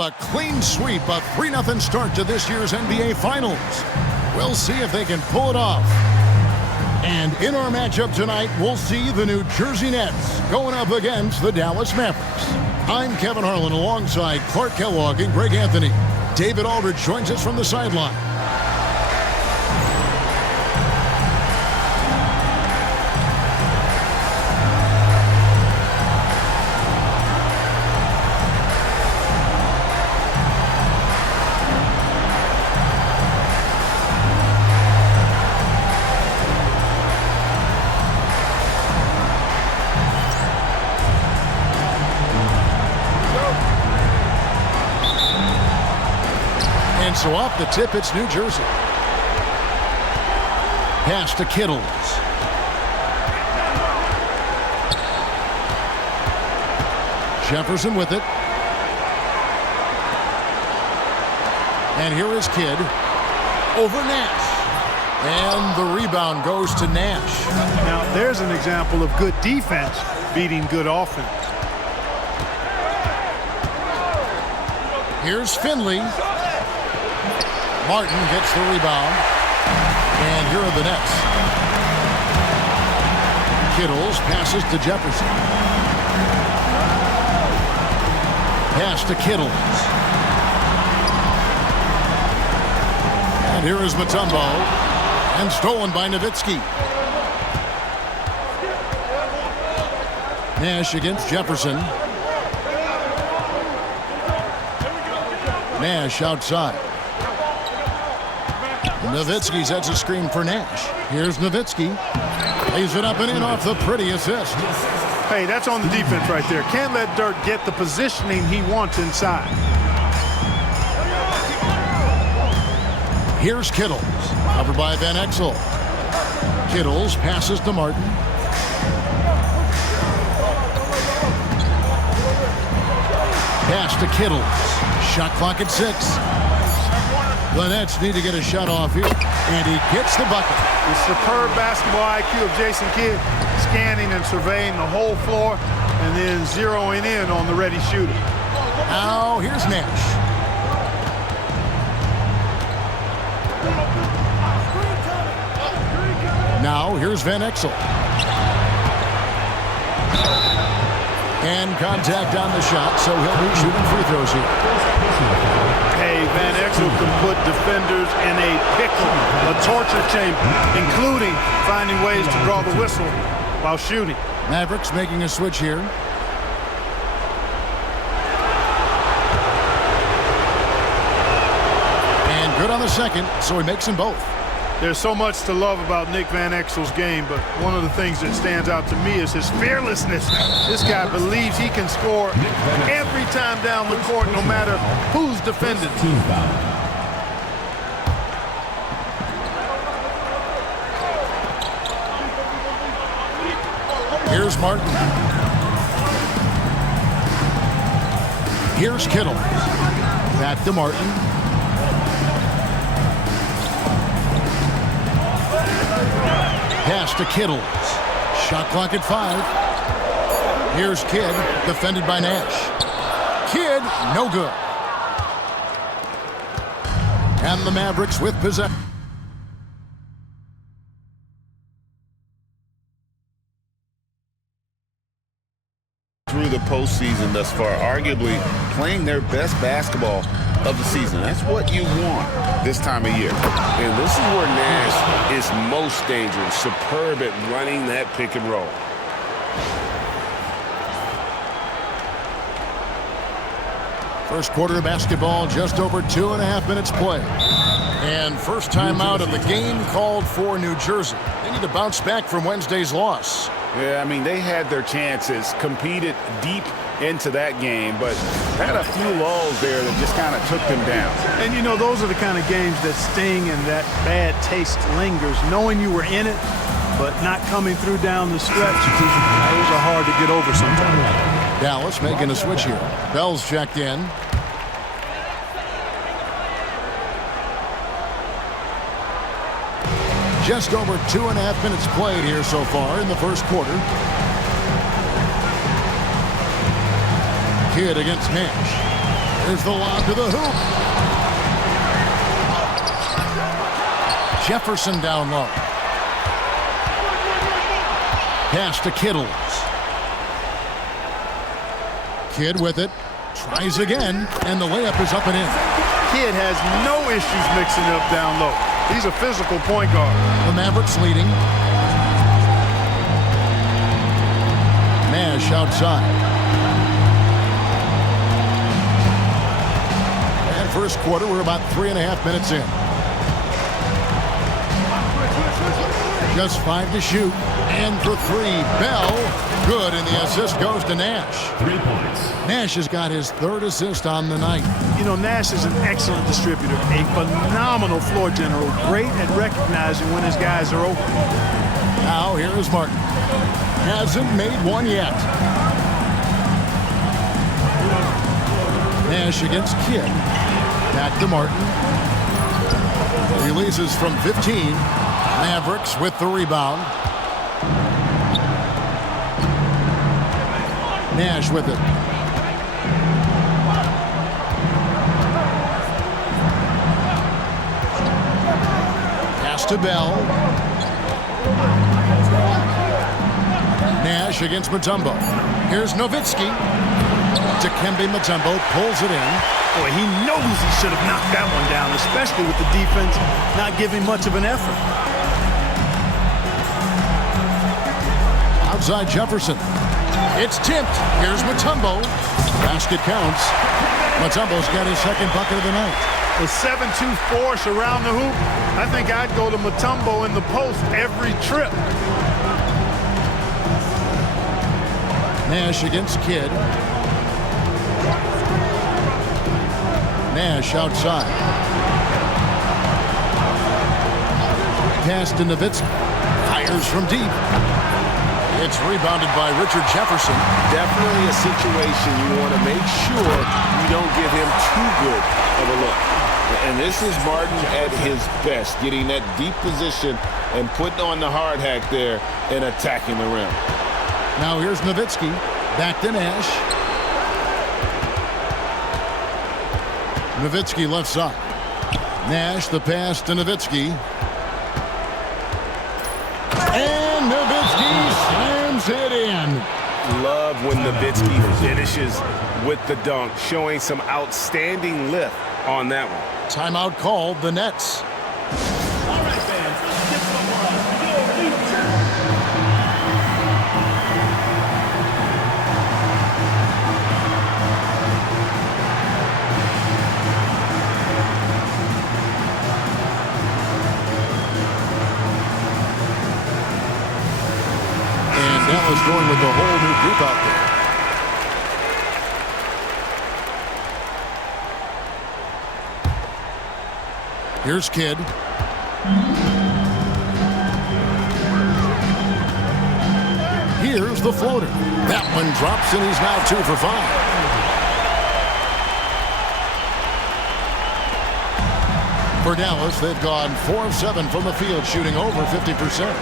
A clean sweep, a 3-0 start to this year's NBA Finals. We'll see if they can pull it off. And in our matchup tonight, we'll see the New Jersey Nets going up against the Dallas Mavericks. I'm Kevin Harlan alongside Clark Kellogg and Greg Anthony. David Aldridge joins us from the sideline. So off the tip, it's New Jersey. Pass to Kittles. Jefferson with it. And here is Kidd over Nash. And the rebound goes to Nash. Now, there's an example of good defense beating good offense. Here's Finley. Martin gets the rebound. And here are the Nets. Kittles passes to Jefferson. Pass to Kittles. And here is Mutombo. And stolen by Nowitzki. Nash against Jefferson. Nash outside. Nowitzki sets a screen for Nash. Here's Nowitzki. Lays it up and in off the pretty assist. Hey, that's on the defense right there. Can't let Dirk get the positioning he wants inside. Here's Kittles. Covered by Van Exel. Kittles passes to Martin. Pass to Kittles. Shot clock at 6. The Nets need to get a shot off here. And he gets the bucket. The superb basketball IQ of Jason Kidd, scanning and surveying the whole floor and then zeroing in on the ready shooter. Now here's Nash. Now here's Van Exel. And contact on the shot, so he'll be shooting free throws here. Hey, Van Exel can put defenders in a pickle, a torture chamber, including finding ways to draw the whistle while shooting. Mavericks making a switch here. And good on the second, so he makes them both. There's so much to love about Nick Van Exel's game, but one of the things that stands out to me is his fearlessness. This guy believes he can score every time down the court, no matter who's defending. Here's Martin. Here's Kittle. Back to Martin. Pass to Kittles. Shot clock at 5. Here's Kidd, defended by Nash. Kidd, no good. And the Mavericks with possession. Through the postseason thus far, arguably playing their best basketball of the season. That's what you want this time of year. And this is where Nash is most dangerous. Superb at running that pick and roll. First quarter of basketball, just over 2.5 minutes play. And first time out of the game called for New Jersey. They need to bounce back from Wednesday's loss. Yeah, I mean, they had their chances, competed deep into that game, but had a few lulls there that just kind of took them down. And, you know, those are the kind of games that sting and that bad taste lingers. Knowing you were in it, but not coming through down the stretch, those are hard to get over sometimes. Dallas making a switch here. Bell's checked in. Just over 2.5 minutes played here so far in the first quarter. Kidd against Nash. There's the lob to the hoop. Jefferson down low. Pass to Kittles. Kidd with it. Tries again, and the layup is up and in. Kidd has no issues mixing it up down low. He's a physical point guard. The Mavericks leading. Nash outside. And first quarter, we're about 3.5 minutes in. Just 5 to shoot. And for 3, Bell. Good, and the assist goes to Nash. 3 points. Nash has got his 3rd assist on the night. You know, Nash is an excellent distributor, a phenomenal floor general, great at recognizing when his guys are open. Now here is Martin. Hasn't made one yet. Nash against Kidd. Back to Martin. Releases from 15. Mavericks with the rebound. Nash with it. Pass to Bell. Nash against Mutombo. Here's Nowitzki. Dikembe Mutombo pulls it in. Boy, he knows he should have knocked that one down, especially with the defense not giving much of an effort. Outside Jefferson. It's tipped. Here's Mutombo. Basket counts. Mutombo's got his 2nd bucket of the night. The 7-2 force around the hoop. I think I'd go to Mutombo in the post every trip. Nash against Kidd. Nash outside. Pass to Nowitzki. Fires from deep. It's rebounded by Richard Jefferson. Definitely a situation you want to make sure you don't give him too good of a look. And this is Martin at his best, getting that deep position and putting on the hard hack there and attacking the rim. Now here's Nowitzki. Back to Nash. Nowitzki left side. Nash the pass to Nowitzki. And Nowitzki slams it in. Love when Nowitzki finishes with the dunk, showing some outstanding lift on that one. Timeout called, the Nets. All right, fans, let's get some And Dallas going with the whole new group out there. Here's Kidd. Here's the floater. That one drops, and he's now 2 for 5. For Dallas, they've gone 4 of 7 from the field, shooting over 50%.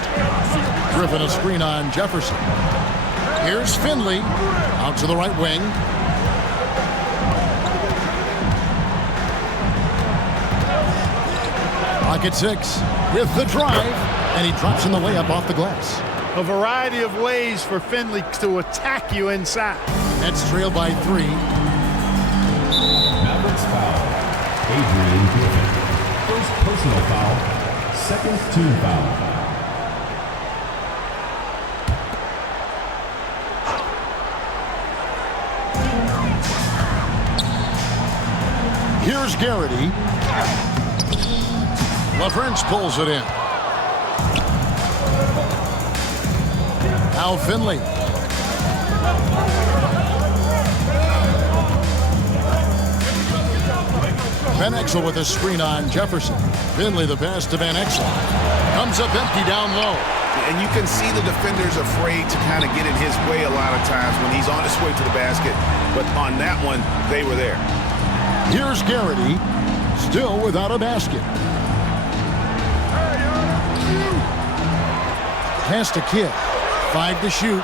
Griffin a screen on Jefferson. Here's Finley out to the right wing. Pocket 6 with the drive, and he drops in the layup off the glass. A variety of ways for Finley to attack you inside. Nets trail by 3. Mavericks foul. Adrian Griffin. First personal foul. Second team foul. Here's Garrity. LaFrance pulls it in. Now Finley. Van Exel with a screen on Jefferson. Finley the pass to Van Exel. Comes up empty down low. And you can see the defenders afraid to kind of get in his way a lot of times when he's on his way to the basket. But on that one, they were there. Here's Garrity, still without a basket. Pass to Kidd. 5 to shoot.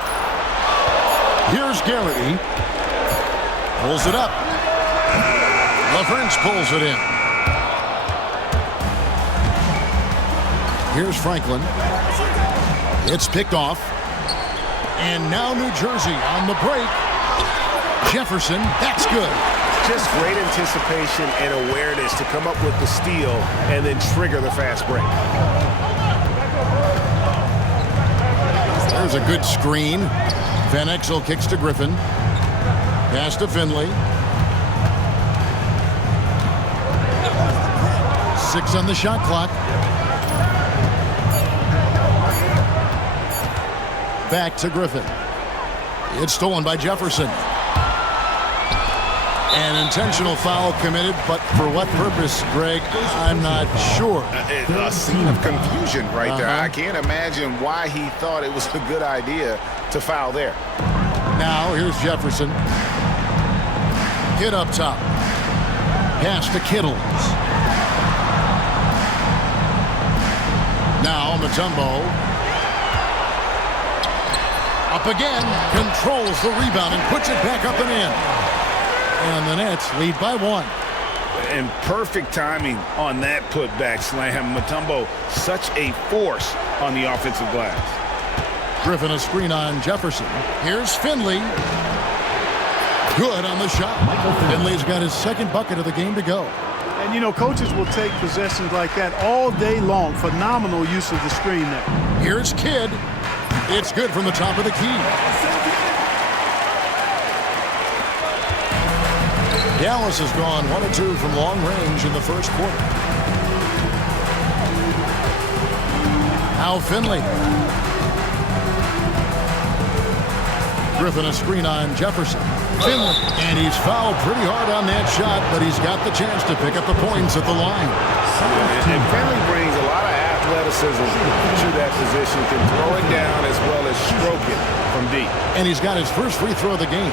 Here's Garrity. Pulls it up. LaFrance pulls it in. Here's Franklin. It's picked off. And now New Jersey on the break. Jefferson, that's good. Just great anticipation and awareness to come up with the steal and then trigger the fast break. There's a good screen. Van Exel kicks to Griffin. Pass to Finley. 6 on the shot clock. Back to Griffin. It's stolen by Jefferson. An intentional foul committed, but for what purpose, Greg? I'm not sure. A scene of confusion right there. I can't imagine why he thought it was a good idea to foul there. Now here's Jefferson. Hit up top. Pass to Kittles. Now Mutombo. Up again. Controls the rebound and puts it back up and in. And the Nets lead by 1. And perfect timing on that putback slam. Mutombo, such a force on the offensive glass. Griffin a screen on Jefferson. Here's Finley. Good on the shot. Finley's got his second bucket of the game to go. And, you know, coaches will take possessions like that all day long. Phenomenal use of the screen there. Here's Kidd. It's good from the top of the key. Dallas has gone 1 of 2 from long range in the first quarter. Now Finley. Griffin a screen on Jefferson. Finley. And he's fouled pretty hard on that shot, but he's got the chance to pick up the points at the line. And Finley brings a lot of athleticism to that position. Can throw it down as well as stroke it from deep. And he's got his first free throw of the game.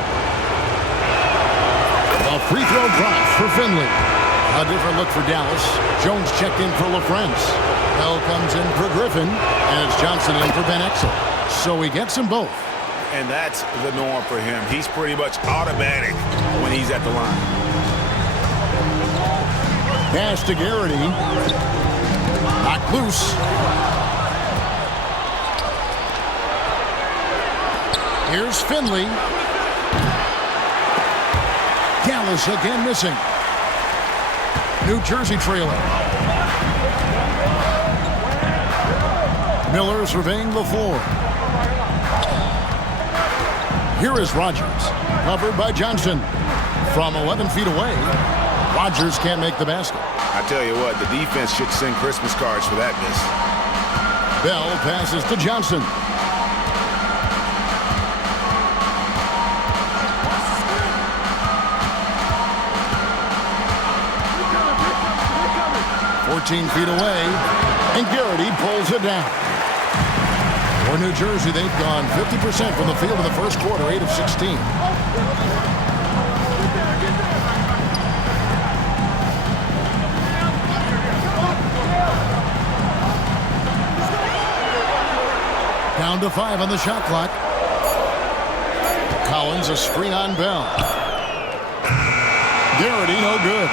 A free throw drops for Finley. A different look for Dallas. Jones checked in for LaFrance. Bell comes in for Griffin, and it's Johnson in for Van Exel. So he gets them both. And that's the norm for him. He's pretty much automatic when he's at the line. Pass to Garrity. Knocked loose. Here's Finley. Dallas again missing. New Jersey trailing. Miller surveying the floor. Here is Rogers, covered by Johnson. From 11 feet away, Rogers can't make the basket. I tell you what, the defense should send Christmas cards for that miss. Bell passes to Johnson. Feet away, and Garrity pulls it down. For New Jersey, they've gone 50% from the field in the first quarter, 8 of 16. Down to 5 on the shot clock. Collins a screen on Bell. Garrity no good.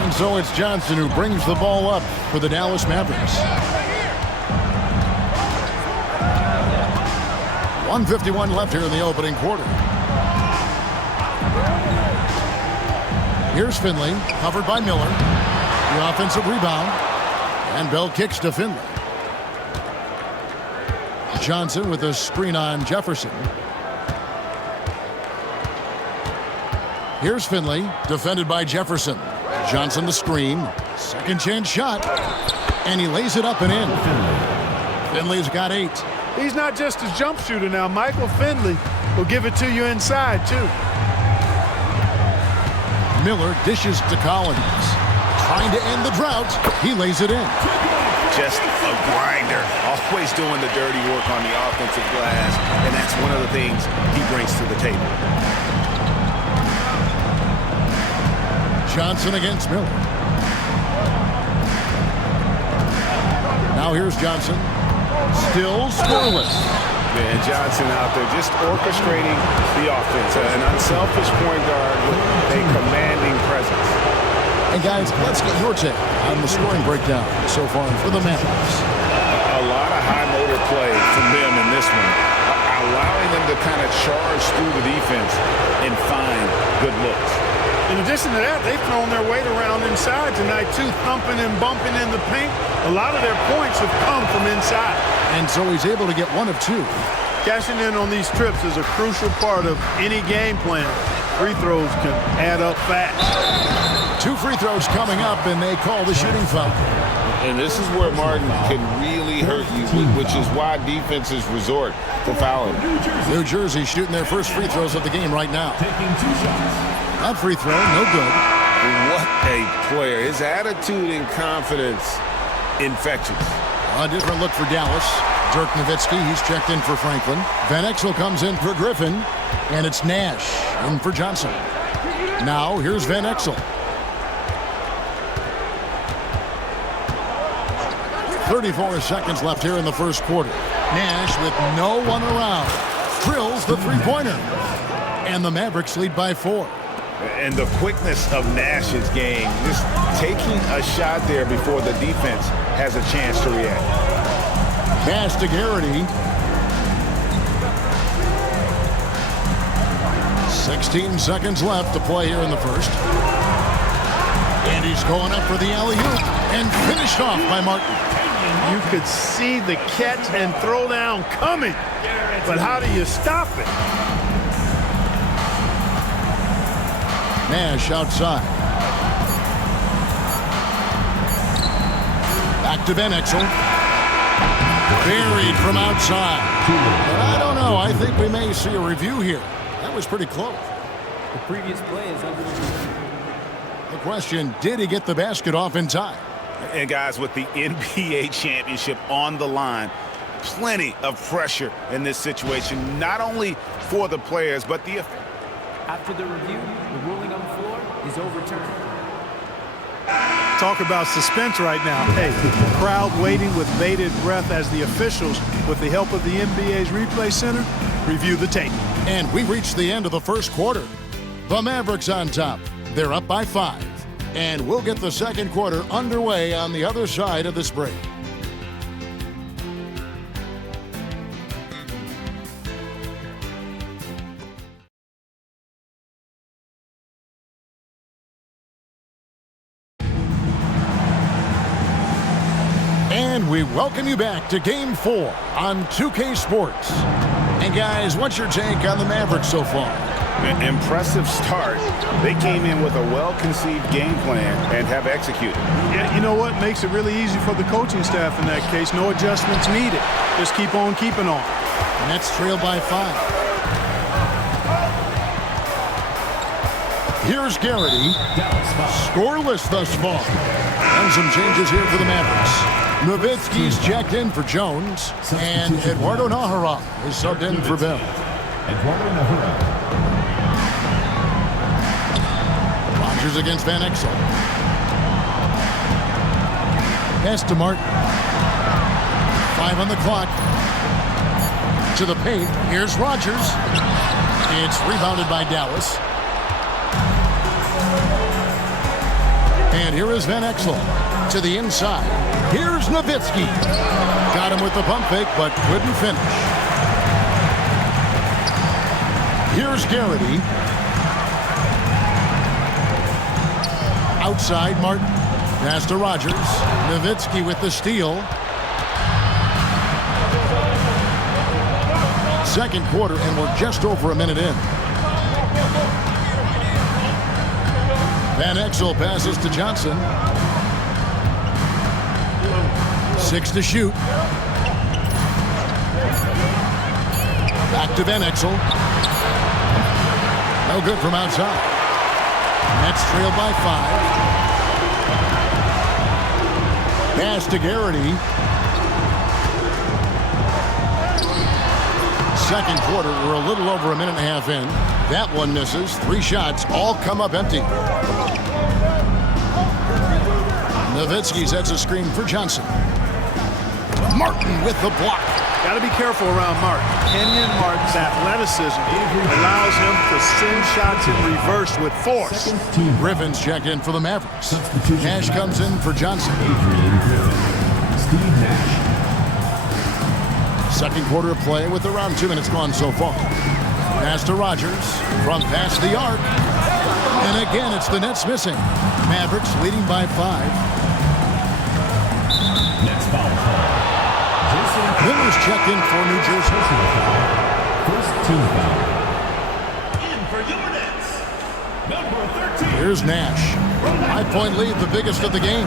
And so it's Johnson who brings the ball up for the Dallas Mavericks. 1:51 left here in the opening quarter. Here's Finley, covered by Miller. The offensive rebound. And Bell kicks to Finley. Johnson with a screen on Jefferson. Here's Finley, defended by Jefferson. Johnson the screen. Second chance shot. And he lays it up and in. Finley's got 8. He's not just a jump shooter now. Michael Finley will give it to you inside, too. Miller dishes to Collins. Trying to end the drought. He lays it in. Just a grinder. Always doing the dirty work on the offensive glass. And that's one of the things he brings to the table. Johnson against Miller. Now here's Johnson. Still scoreless. And Johnson out there just orchestrating the offense. An unselfish point guard with a commanding presence. And guys, let's get your take on the scoring breakdown so far for the Mavericks. A lot of high motor play from them in this one, allowing them to kind of charge through the defense and find good looks. In addition to that, they've thrown their weight around inside tonight, too, thumping and bumping in the paint. A lot of their points have come from inside. And so he's able to get one of two. Cashing in on these trips is a crucial part of any game plan. Free throws can add up fast. 2 free throws coming up, and they call the shooting foul. And this is where Martin can really hurt you, which is why defenses resort to fouling. New Jersey shooting their first free throws of the game right now. Taking 2 shots. That free throw, no good. What a player. His attitude and confidence, infectious. A different look for Dallas. Dirk Nowitzki, he's checked in for Franklin. Van Exel comes in for Griffin, and it's Nash in for Johnson. Now, here's Van Exel. 34 seconds left here in the first quarter. Nash with no one around. Drills the three-pointer. And the Mavericks lead by 4. And the quickness of Nash's game, just taking a shot there before the defense has a chance to react. Pass to Garrity. 16 seconds left to play here in the first. And he's going up for the alley-oop and finished off by Martin. You could see the catch and throw down coming, but how do you stop it? Nash outside. Back to Van Exel. Buried from outside. But I don't know. I think we may see a review here. That was pretty close. The previous play is under review. The question, did he get the basket off in time? And guys, with the NBA championship on the line, plenty of pressure in this situation, not only for the players, but the... After the review, the ruling on the floor is overturned. Talk about suspense right now. Hey, crowd waiting with bated breath as the officials, with the help of the NBA's replay center, review the tape. And we reached the end of the first quarter. The Mavericks on top. They're up by 5. And we'll get the second quarter underway on the other side of this break. And we welcome you back to Game 4 on 2K Sports. And guys, what's your take on the Mavericks so far? An impressive start. They came in with a well-conceived game plan and have executed. Yeah, you know what makes it really easy for the coaching staff in that case? No adjustments needed. Just keep on keeping on. Nets trail by 5. Here's Garrity. Scoreless thus far. And some changes here for the Mavericks. Nowitzki's checked in for Jones. And Eduardo Nahara is subbed in for Bell. Eduardo Nahara. Rodgers against Van Exel. Pass to Martin. 5 on the clock. To the paint. Here's Rodgers. It's rebounded by Dallas. And here is Van Exel to the inside. Here's Nowitzki. Got him with the pump fake, but couldn't finish. Here's Garrity. Outside, Martin. Pass to Rodgers. Nowitzki with the steal. Second quarter, and we're just over a minute in. Van Exel passes to Johnson. 6 to shoot. Back to Van Exel. No good from outside. Nets trail by 5. Pass to Garrity. Second quarter, we're a little over a minute and a half in. That one misses. 3 shots, all come up empty. Nowitzki sets a screen for Johnson. Martin with the block. Got to be careful around Martin. Kenyon Martin's athleticism allows him to send shots in reverse with force. Griffin's checked in for the Mavericks. Nash comes in for Johnson. Steve Nash. Second quarter of play with around 2 minutes gone so far. Pass to Rogers from past the arc. And again, it's the Nets missing. Mavericks leading by 5. Nets foul call. Miller's checked in for New Jersey. First team foul. In for your Nets, number 13. Here's Nash. 5-point lead, the biggest of the game.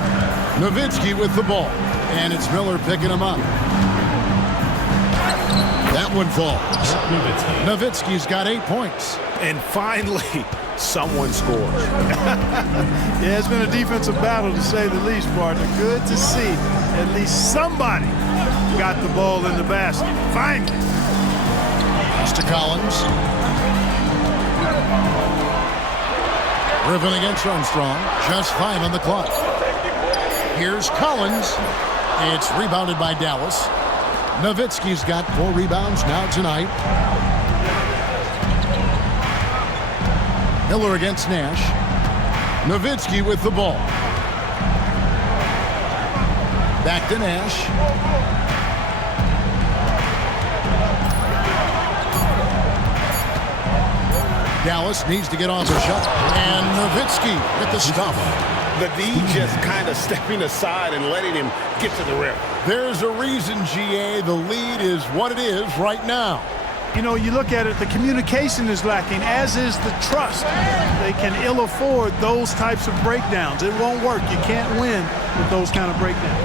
Nowitzki with the ball. And it's Miller picking him up. That one falls. Nowitzki's got 8 points. And finally, someone scores. Yeah, it's been a defensive battle to say the least, partner. Good to see at least somebody got the ball in the basket. Finally. Pass to Collins. Griffin against Armstrong. Just 5 on the clock. Here's Collins. It's rebounded by Dallas. Nowitzki's got 4 rebounds now tonight. Miller against Nash. Nowitzki with the ball. Back to Nash. Dallas needs to get off a shot. And Nowitzki with the stuff. The D just kind of stepping aside and letting him get to the rim. There's a reason, GA, the lead is what it is right now. You know, you look at it, the communication is lacking, as is the trust. They can ill afford those types of breakdowns. It won't work. You can't win with those kind of breakdowns.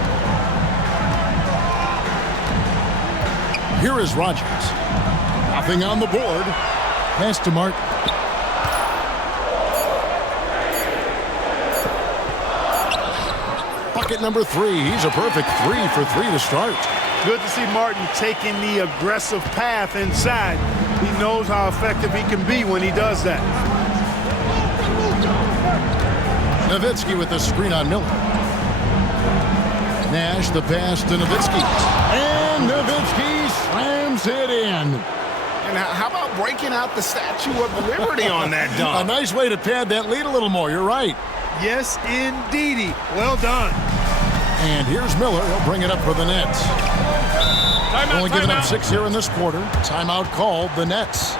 Here is Rogers. Nothing on the board. Pass to Martin. Bucket number 3. He's a perfect 3 for 3 to start. Good to see Martin taking the aggressive path inside. He knows how effective he can be when he does that. Nowitzki with the screen on Miller. Nash the pass to Nowitzki. And Nowitzki slams it in. And how about breaking out the Statue of Liberty on that dunk? A nice way to pad that lead a little more. You're right. Yes, indeedy. Well done. And here's Miller. He'll bring it up for the Nets. Only giving up 6 here in this quarter. Timeout called the Nets.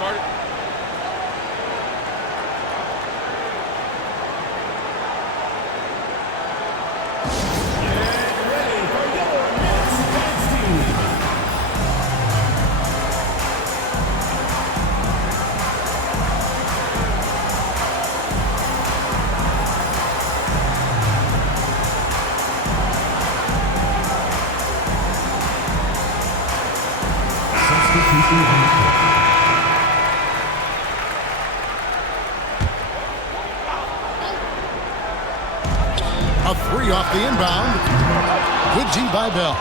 A 3 off the inbound. Good D by Bell.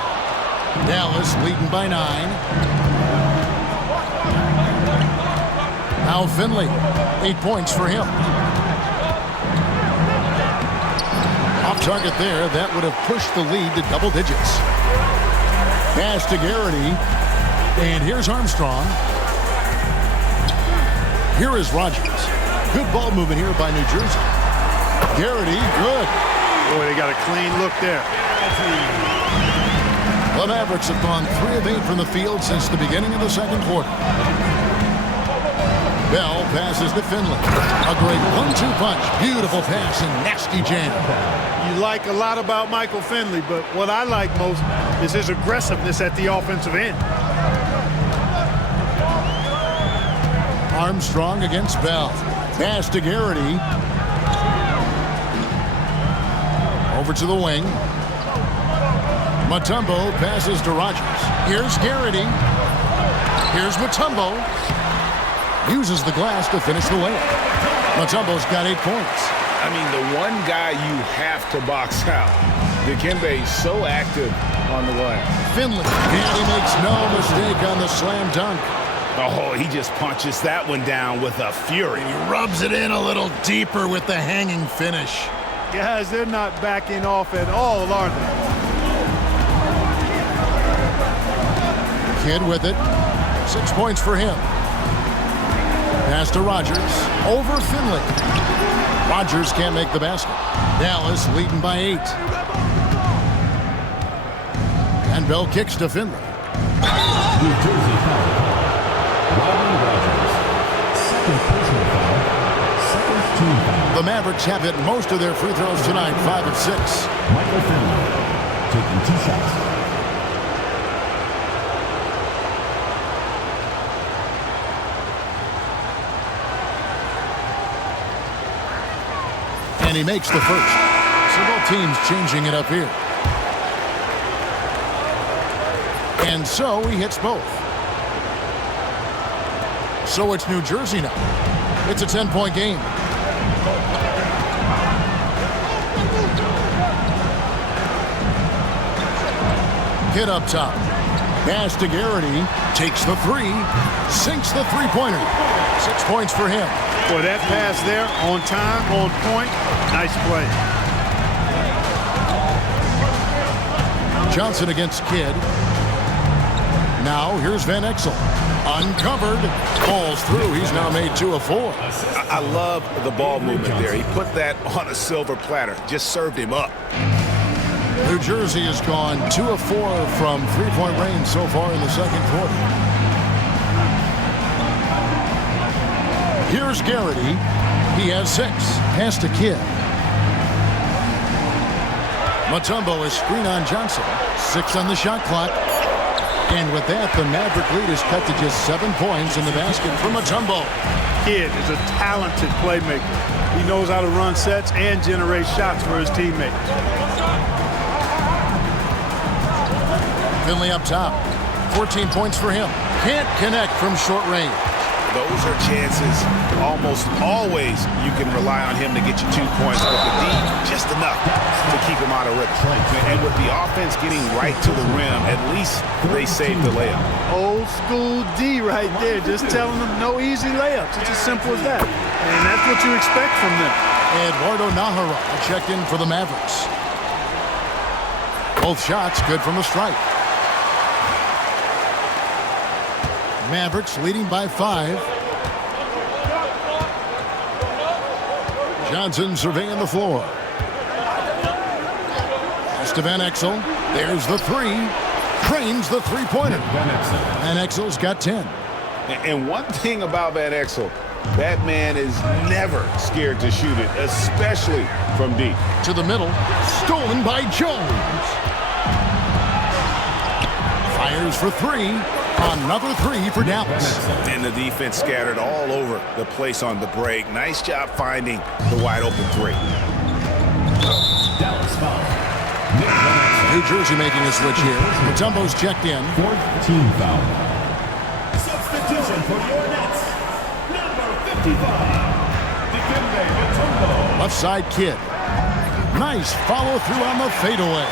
Dallas leading by 9. Now Finley. 8 points for him. Off target there. That would have pushed the lead to double digits. Pass to Garrity. And here's Armstrong. Here is Rogers. Good ball movement here by New Jersey. Garrity, good. Boy, they got a clean look there. The Mavericks have gone 3 of 8 from the field since the beginning of the second quarter. Bell passes to Finley. A great 1-2 punch. Beautiful pass and nasty jam. You like a lot about Michael Finley, but what I like most is his aggressiveness at the offensive end. Armstrong against Bell. Pass to Garrity. Over to the wing. Mutombo passes to Rogers. Here's Garrity. Here's Mutombo. Uses the glass to finish the layup. Mutombo's got 8 points. I mean, the one guy you have to box out. Dikembe's so active on the glass. Finley. And he makes no mistake on the slam dunk. Oh, he just punches that one down with a fury. He rubs it in a little deeper with the hanging finish. Guys, they're not backing off at all, are they? Kidd with it. 6 points for him. Pass to Rogers. Over Finley. Rogers can't make the basket. Dallas leading by 8. And Bell kicks to Finley. New Jersey foul. Rodney Rogers. Second personal foul. Second team foul. The Mavericks have hit most of their free throws tonight, 5 of 6. Michael Finley taking 2 shots. And he makes the first. So both teams changing it up here. And so he hits both. So it's New Jersey now. It's a 10-point game. Kidd up top. Pass to Garrity. Takes the three. Sinks the three-pointer. 6 points for him. Boy, that pass there, on time, on point. Nice play. Johnson against Kidd. Now here's Van Exel. Uncovered. Falls through. He's now made 2 of 4. I love the ball movement there. He put that on a silver platter. Just served him up. New Jersey has gone 2 of 4 from three-point range so far in the second quarter. Here's Garrity. He has 6. Pass to Kidd. Mutombo is screen on Johnson. 6 on the shot clock. And with that, the Maverick lead is cut to just 7 points in the basket for Mutombo. Kidd is a talented playmaker. He knows how to run sets and generate shots for his teammates. Finley up top. 14 points for him. Can't connect from short range. Those are chances. Almost always you can rely on him to get you 2 points, but the D, just enough to keep him out of rhythm. And with the offense getting right to the rim, at least they saved the layup. Old school D right there, just telling them no easy layups. It's as simple as that. And that's what you expect from them. Eduardo Nahara checked in for the Mavericks. Both shots good from the stripe. Mavericks leading by 5. Johnson surveying the floor. Pass to Van Exel. There's the 3. Cranes the three-pointer. Van Exel's got 10. And one thing about Van Exel, that man is never scared to shoot it, especially from deep. To the middle. Stolen by Jones. Fires for 3. Another 3 for Dallas. And the defense scattered all over the place on the break. Nice job finding the wide open 3. Dallas foul. New Jersey making a switch here. Mutombo's checked in. 4th team foul. Substitution for your Nets. Number 55. Dikembe Mutombo. Left side Kidd. Nice follow through on the fadeaway.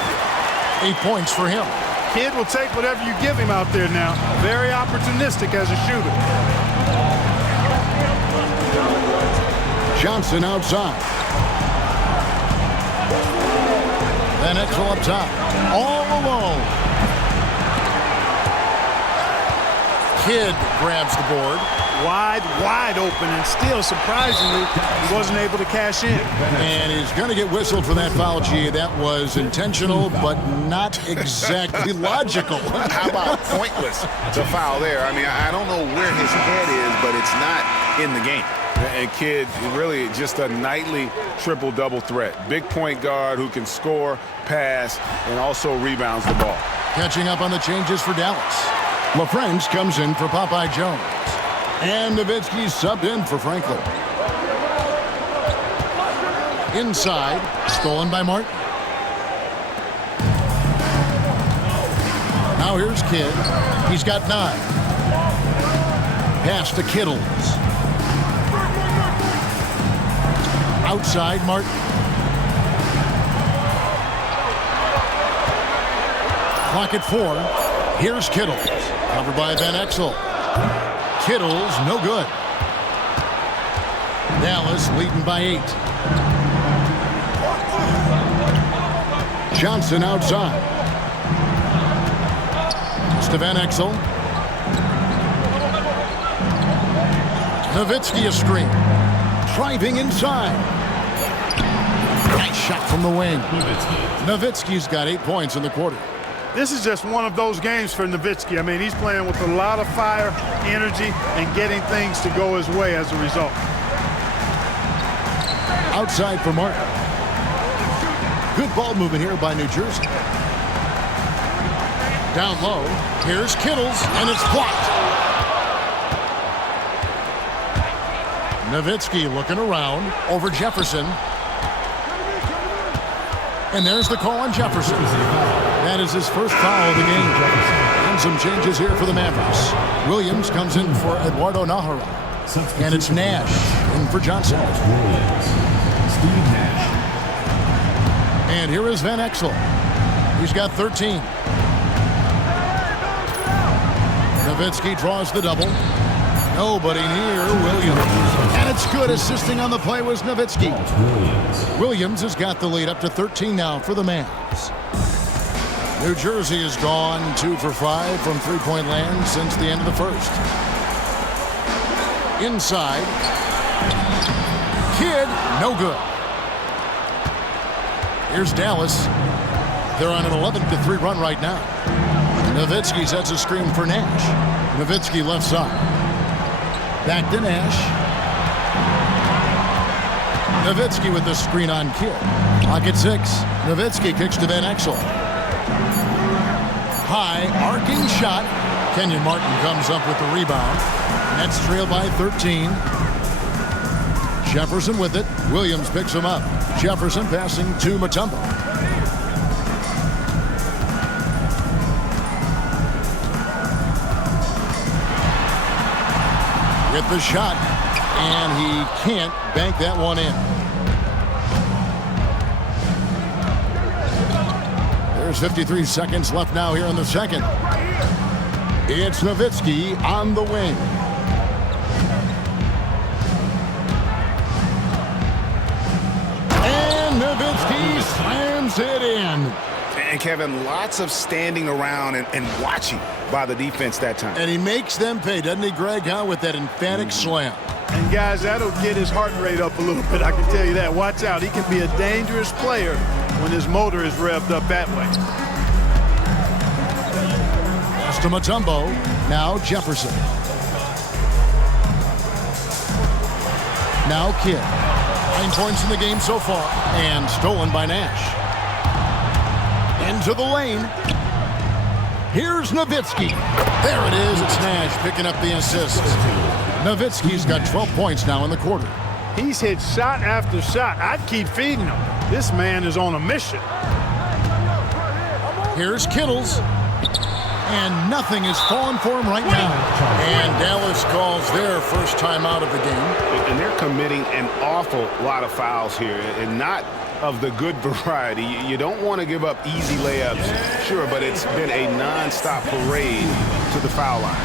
8 points for him. Kidd will take whatever you give him out there now. Very opportunistic as a shooter. Johnson outside. Van Exel up top. All alone. Kidd grabs the board. Wide open, and still, surprisingly, he wasn't able to cash in. And he's going to get whistled for that foul, G. That was intentional, but not exactly logical. How about pointless to foul there? I mean, I don't know where his head is, but it's not in the game. And Kidd, really just a nightly triple-double threat. Big point guard who can score, pass, and also rebounds the ball. Catching up on the changes for Dallas. LaFrance comes in for Popeye Jones. And Nowitzki subbed in for Franklin. Inside, stolen by Martin. Now here's Kidd. He's got 9. Pass to Kittles. Outside, Martin. Clock at 4. Here's Kittles. Covered by Van Exel. Kittles, no good. Dallas leading by 8. Johnson outside. To Van Exel. Nowitzki a screen. Driving inside. Nice shot from the wing. Nowitzki's got 8 points in the quarter. This is just one of those games for Nowitzki. I mean, he's playing with a lot of fire, energy, and getting things to go his way as a result. Outside for Martin. Good ball movement here by New Jersey. Down low. Here's Kittles, and it's blocked. Nowitzki looking around over Jefferson. And there's the call on Jefferson. That is his first foul of the game. And some changes here for the Mavericks. Williams comes in for Eduardo Nahara. And it's Nash in for Johnson. Steve Nash. And here is Van Exel. He's got 13. Nowitzki draws the double. Nobody near Williams. And it's good. Assisting on the play was Nowitzki. Williams has got the lead up to 13 now for the Mavs. New Jersey has gone 2 for 5 from three-point land since the end of the first. Inside. Kidd, no good. Here's Dallas. They're on an 11-3 run right now. Nowitzki sets a screen for Nash. Nowitzki left side. Back to Nash. Nowitzki with the screen on Kidd. Clock at 6. Nowitzki kicks to Van Exel. High, arcing shot. Kenyon Martin comes up with the rebound. Nets trail by 13. Jefferson with it. Williams picks him up. Jefferson passing to Mutombo. With the shot, and he can't bank that one in. There's 53 seconds left now here in the second. It's Nowitzki on the wing. And Nowitzki slams it in. And Kevin, lots of standing around and watching by the defense that time. And he makes them pay, doesn't he, Greg, huh, with that emphatic slam. And, guys, that'll get his heart rate up a little bit, I can tell you that. Watch out. He can be a dangerous player when his motor is revved up that way. Pass to Mutombo. Now Jefferson. Now Kidd. 9 points in the game so far. And stolen by Nash. Into the lane. Here's Nowitzki. There it is. It's Nash picking up the assist. Nowitzki's got 12 points now in the quarter. He's hit shot after shot. I'd keep feeding him. This man is on a mission. Here's Kittles. And nothing is falling for him right now. And Dallas calls their first time out of the game. And they're committing an awful lot of fouls here, and not of the good variety. You don't want to give up easy layups, sure, but it's been a non-stop parade to the foul line.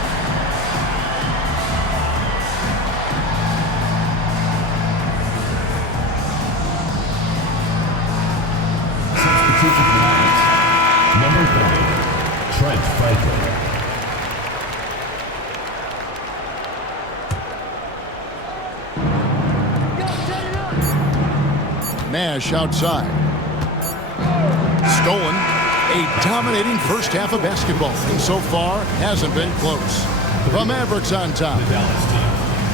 Number 5, Trent Franklin. Nash outside. Stolen. A dominating first half of basketball. And so far, hasn't been close. The Mavericks on top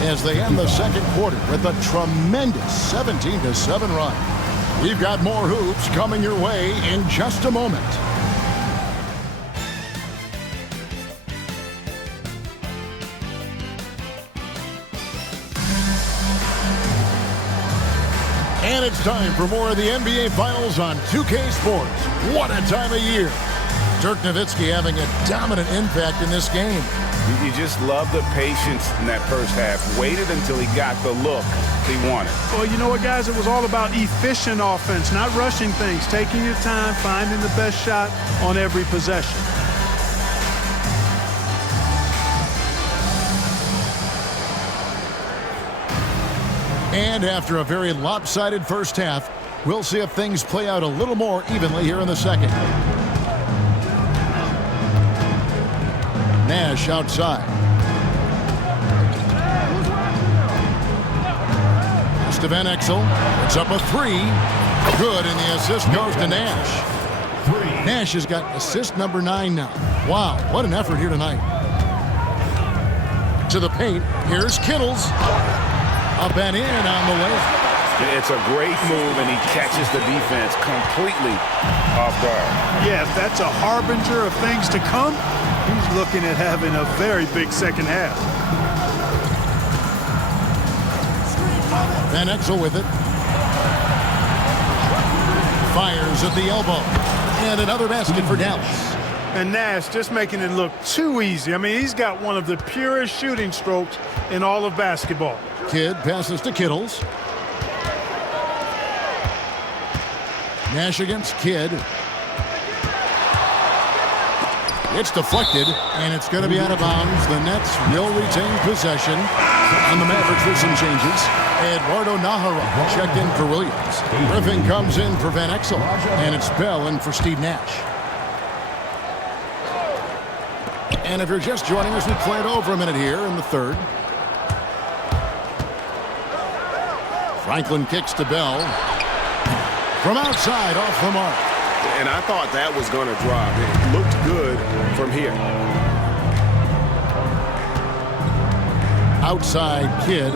as they end the second quarter with a tremendous 17-7 run. We've got more hoops coming your way in just a moment. And it's time for more of the NBA Finals on 2K Sports. What a time of year. Dirk Nowitzki having a dominant impact in this game. You just love the patience in that first half. Waited until he got the look he wanted. Well, you know what, guys? It was all about efficient offense, not rushing things, taking your time, finding the best shot on every possession. And after a very lopsided first half, we'll see if things play out a little more evenly here in the second. Nash outside. Pass to Van Exel. It's up a 3. Good, and the assist goes to Nash. Nash has got assist number 9 now. Wow, what an effort here tonight. To the paint. Here's Kittles. Up and in on the way. It's a great move, and he catches the defense completely off guard. Yes, that's a harbinger of things to come. He's looking at having a very big second half. Van Exel with it. Fires at the elbow. And another basket for Dallas. And Nash just making it look too easy. I mean, he's got one of the purest shooting strokes in all of basketball. Kidd passes to Kittles. Nash against Kidd. It's deflected, and it's going to be out of bounds. The Nets will retain possession. And the Mavericks with some changes. Eduardo Nahara checked in for Williams. Griffin comes in for Van Exel. And it's Bell in for Steve Nash. And if you're just joining us, we played over a minute here in the third. Franklin kicks to Bell. From outside, off the mark. And I thought that was going to drop. It looked good from here. Outside Kidd.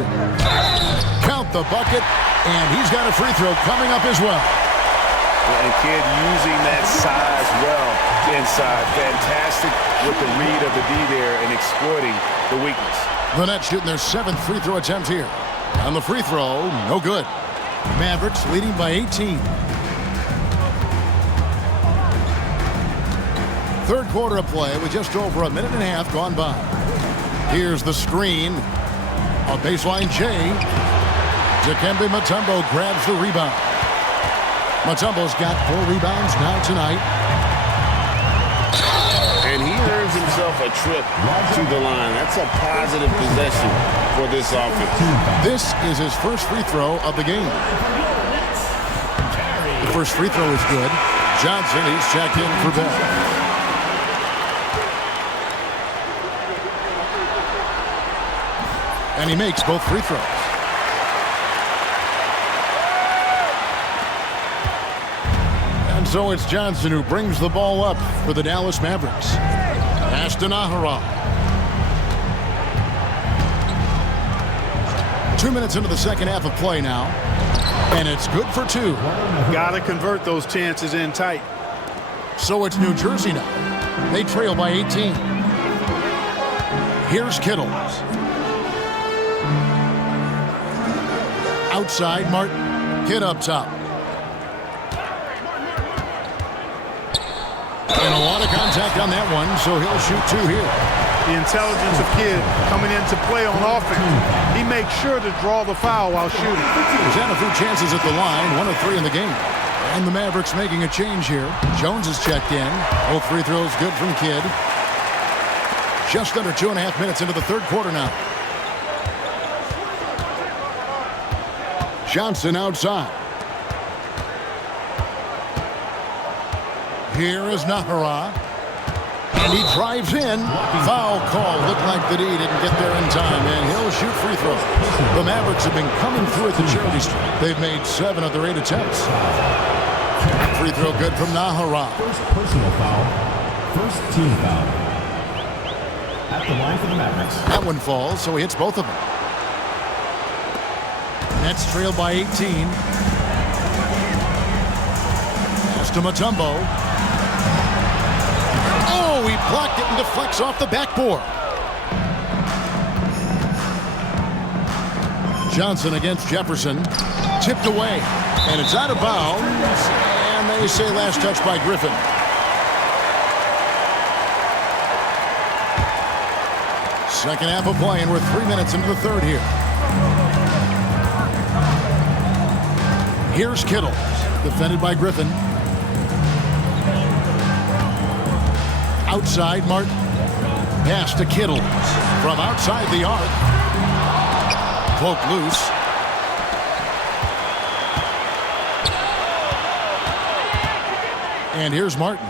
Count the bucket, and he's got a free throw coming up as well. And Kidd using that size well inside. Fantastic with the read of the D there and exploiting the weakness. The Nets shooting their 7th free throw attempt here. On the free throw, no good. Mavericks leading by 18. Third quarter of play with just over a minute and a half gone by. Here's the screen. A baseline J. Dikembe Mutombo grabs the rebound. Mutombo's got 4 rebounds now tonight. And he earns himself a trip to the line. That's a positive possession for this offense. This is his first free throw of the game. The first free throw is good. Johnson, he's checked in for Bell. And he makes both free throws. And so it's Johnson who brings the ball up for the Dallas Mavericks. Pass to Nahara. 2 minutes into the second half of play now. And it's good for 2. Got to convert those chances in tight. So it's New Jersey now. They trail by 18. Here's Kittles. Outside, Martin. Kidd up top. And a lot of contact on that one, so he'll shoot 2 here. The intelligence of Kidd coming into play on offense. He makes sure to draw the foul while shooting. He's had a few chances at the line, 1 of 3 in the game. And the Mavericks making a change here. Jones is checked in. Both free throws good from Kidd. Just under 2.5 minutes into the third quarter now. Johnson outside. Here is Nahara. And he drives in. Foul call. Looked like the D didn't get there in time, and he'll shoot free throws. The Mavericks have been coming through at the charity stripe. They've made 7 of their 8 attempts. Free throw good from Nahara. First personal foul. First team foul. At the line for the Mavericks. That one falls, so he hits both of them. Nets trail by 18. Pass to Mutombo. Oh, he blocked it and deflects off the backboard. Johnson against Jefferson. Tipped away. And it's out of bounds. And they say last touch by Griffin. Second half of play, and we're 3 minutes into the third here. Here's Kittles, defended by Griffin. Outside, Martin. Pass to Kittles. From outside the arc. Poke loose. And here's Martin.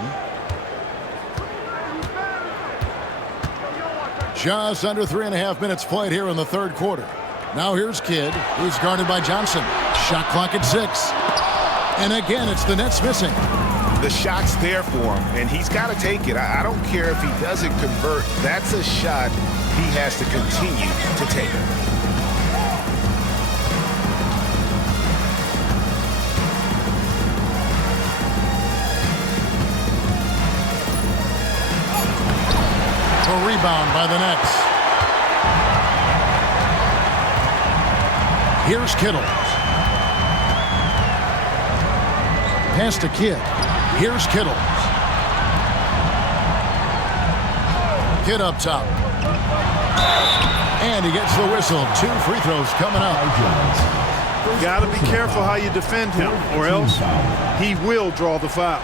Just under 3.5 minutes played here in the third quarter. Now here's Kidd. He's guarded by Johnson. Shot clock at 6. And again, it's the Nets missing. The shot's there for him, and he's got to take it. I don't care if he doesn't convert. That's a shot he has to continue to take. A rebound by the Nets. Here's Kittle. Pass to Kidd. Here's Kittle. Kidd up top. And he gets the whistle. 2 free throws coming up. Got to be careful how you defend him, or else he will draw the foul.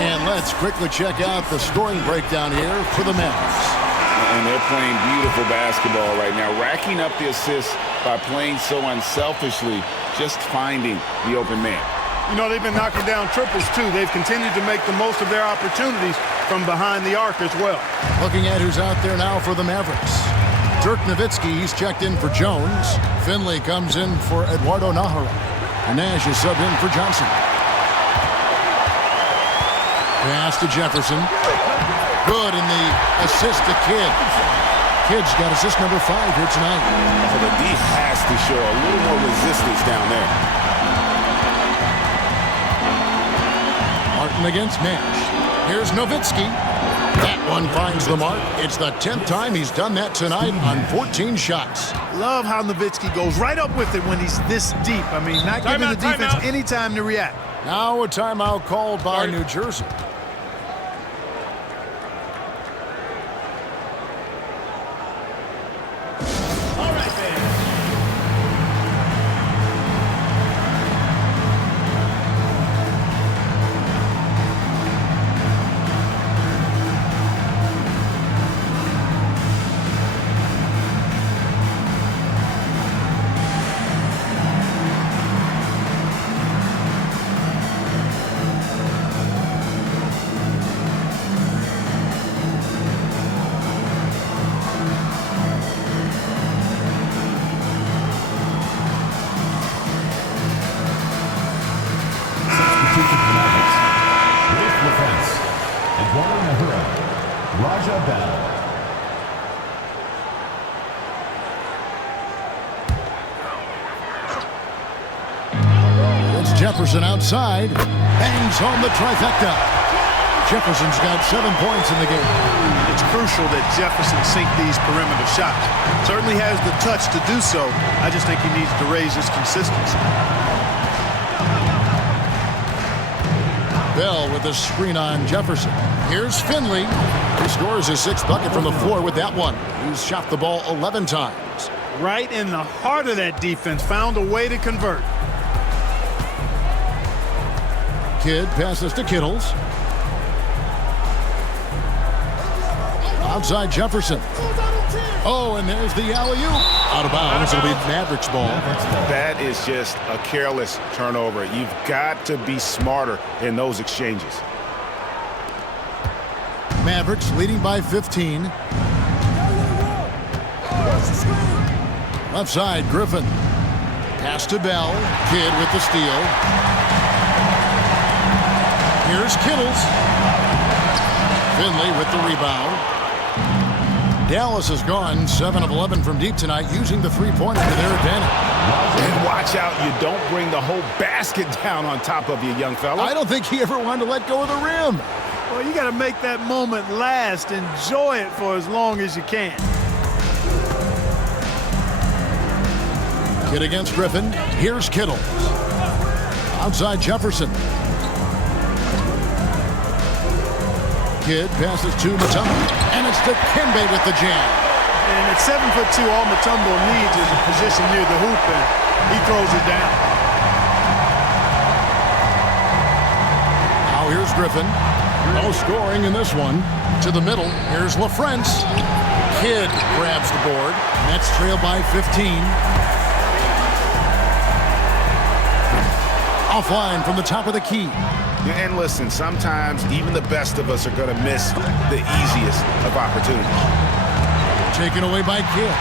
And let's quickly check out the scoring breakdown here for the Mavs. And they're playing beautiful basketball right now, racking up the assists by playing so unselfishly, just finding the open man. You know, they've been knocking down triples, too. They've continued to make the most of their opportunities from behind the arc as well. Looking at who's out there now for the Mavericks. Dirk Nowitzki, he's checked in for Jones. Finley comes in for Eduardo Nahara. And Nash is subbed in for Johnson. Pass to Jefferson. Good in the assist to Kidd. Kidd's got assist number 5 here tonight. So the D has to show a little more resistance down there. Martin against Nash. Here's Nowitzki. That one finds the mark. It's the 10th time he's done that tonight on 14 shots. Love how Nowitzki goes right up with it when he's this deep. I mean, not giving the defense any time to react. Now a timeout called by New Jersey. Jefferson outside, bangs home the trifecta. Jefferson's got 7 points in the game. It's crucial that Jefferson sink these perimeter shots. Certainly has the touch to do so. I just think he needs to raise his consistency. Bell with the screen on Jefferson. Here's Finley, who scores his 6th bucket from the floor with that one. He's shot the ball 11 times. Right in the heart of that defense, found a way to convert. Kidd passes to Kittles. Outside Jefferson. Oh, and there's the alley-oop. Out of bounds. It'll be Mavericks ball. That is just a careless turnover. You've got to be smarter in those exchanges. Mavericks leading by 15. Left side, Griffin. Pass to Bell. Kidd with the steal. Here's Kittles. Finley with the rebound. Dallas has gone 7 of 11 from deep tonight, using the three-pointer to their advantage. And watch out, you don't bring the whole basket down on top of you, young fella. I don't think he ever wanted to let go of the rim. Well, you got to make that moment last. Enjoy it for as long as you can. Kidd against Griffin. Here's Kittle. Outside Jefferson. Kidd passes to Mutombo, and it's to Kembe with the jam. And at 7'2", all Mutombo needs is a position near the hoop, and he throws it down. Now here's Griffin. No scoring in this one. To the middle, here's LaFrance. Kidd grabs the board. Nets trail by 15. Offline from the top of the key. And listen, sometimes even the best of us are going to miss the easiest of opportunities. Taken away by Kidd.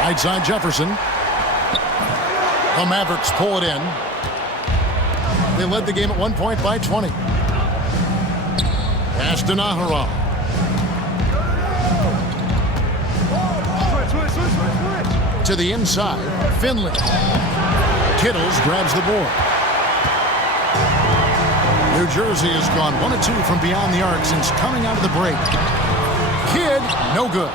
Right side Jefferson. The Mavericks pull it in. They led the game at one point by 20. Pass to Nahara. To the inside, Finley. Kittles grabs the board. New Jersey has gone 1 of 2 from beyond the arc since coming out of the break. Kidd, no good.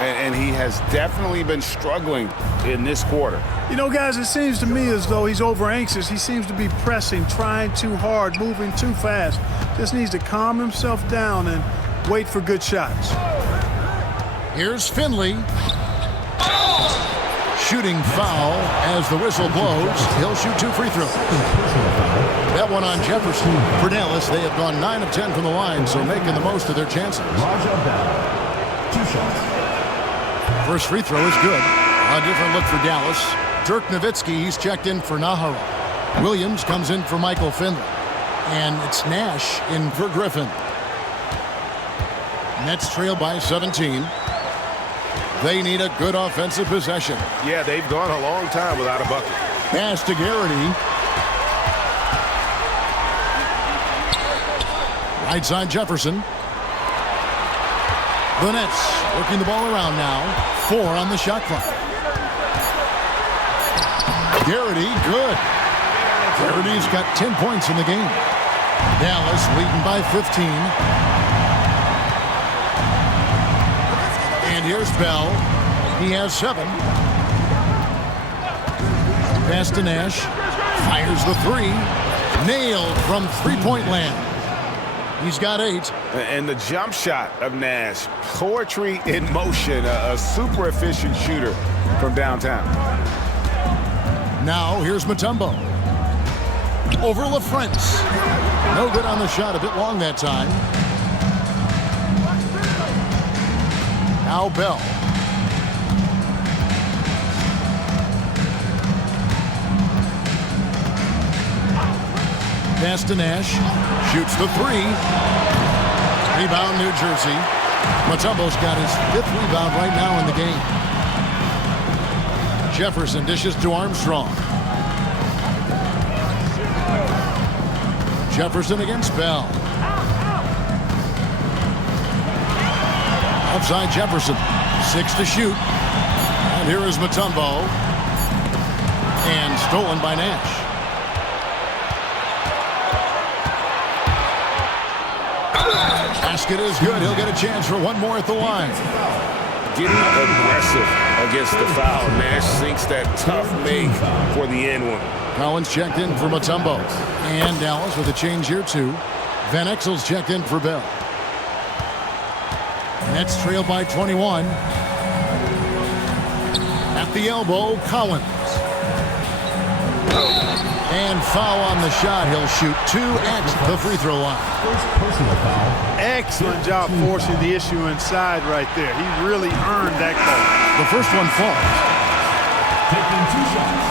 And he has definitely been struggling in this quarter. You know, guys, it seems to me as though he's over anxious. He seems to be pressing, trying too hard, moving too fast. Just needs to calm himself down and wait for good shots. Here's Finley. Shooting foul as the whistle blows. He'll shoot 2 free throws. That one on Jefferson. For Dallas, they have gone 9 of 10 from the line, so making the most of their chances. 2 shots. First free throw is good. A different look for Dallas. Dirk Nowitzki, he's checked in for Nahara. Williams comes in for Michael Finley. And it's Nash in for Griffin. Nets trail by 17. They need a good offensive possession. Yeah, they've gone a long time without a bucket. Pass to Garrity. Right side Jefferson. The Nets working the ball around now. 4 on the shot clock. Garrity, good. Garrity's got 10 points in the game. Dallas leading by 15. And here's Bell. He has 7. Pass to Nash. Fires the 3. Nailed from three-point land. He's got 8. And the jump shot of Nash. Poetry in motion. A super efficient shooter from downtown. Now here's Mutombo. Over LaFrentz. No good on the shot. A bit long that time. Now Bell. Pass to Nash. Shoots the 3. Rebound New Jersey. Mutombo's got his 5th rebound right now in the game. Jefferson dishes to Armstrong. Jefferson against Bell. Outside Jefferson. 6 to shoot. And here is Mutombo. And stolen by Nash. Basket is good. He'll get a chance for one more at the line. Getting aggressive against the foul. Nash sinks that tough make for the end one. Collins checked in for Mutombo. And Dallas with a change here too. Van Exel's checked in for Bell. Nets trail by 21. At the elbow, Collins. And foul on the shot. He'll shoot 2 at the free throw line. First personal foul. Excellent job forcing the issue inside right there. He really earned that call. The first one falls. Taking 2 shots.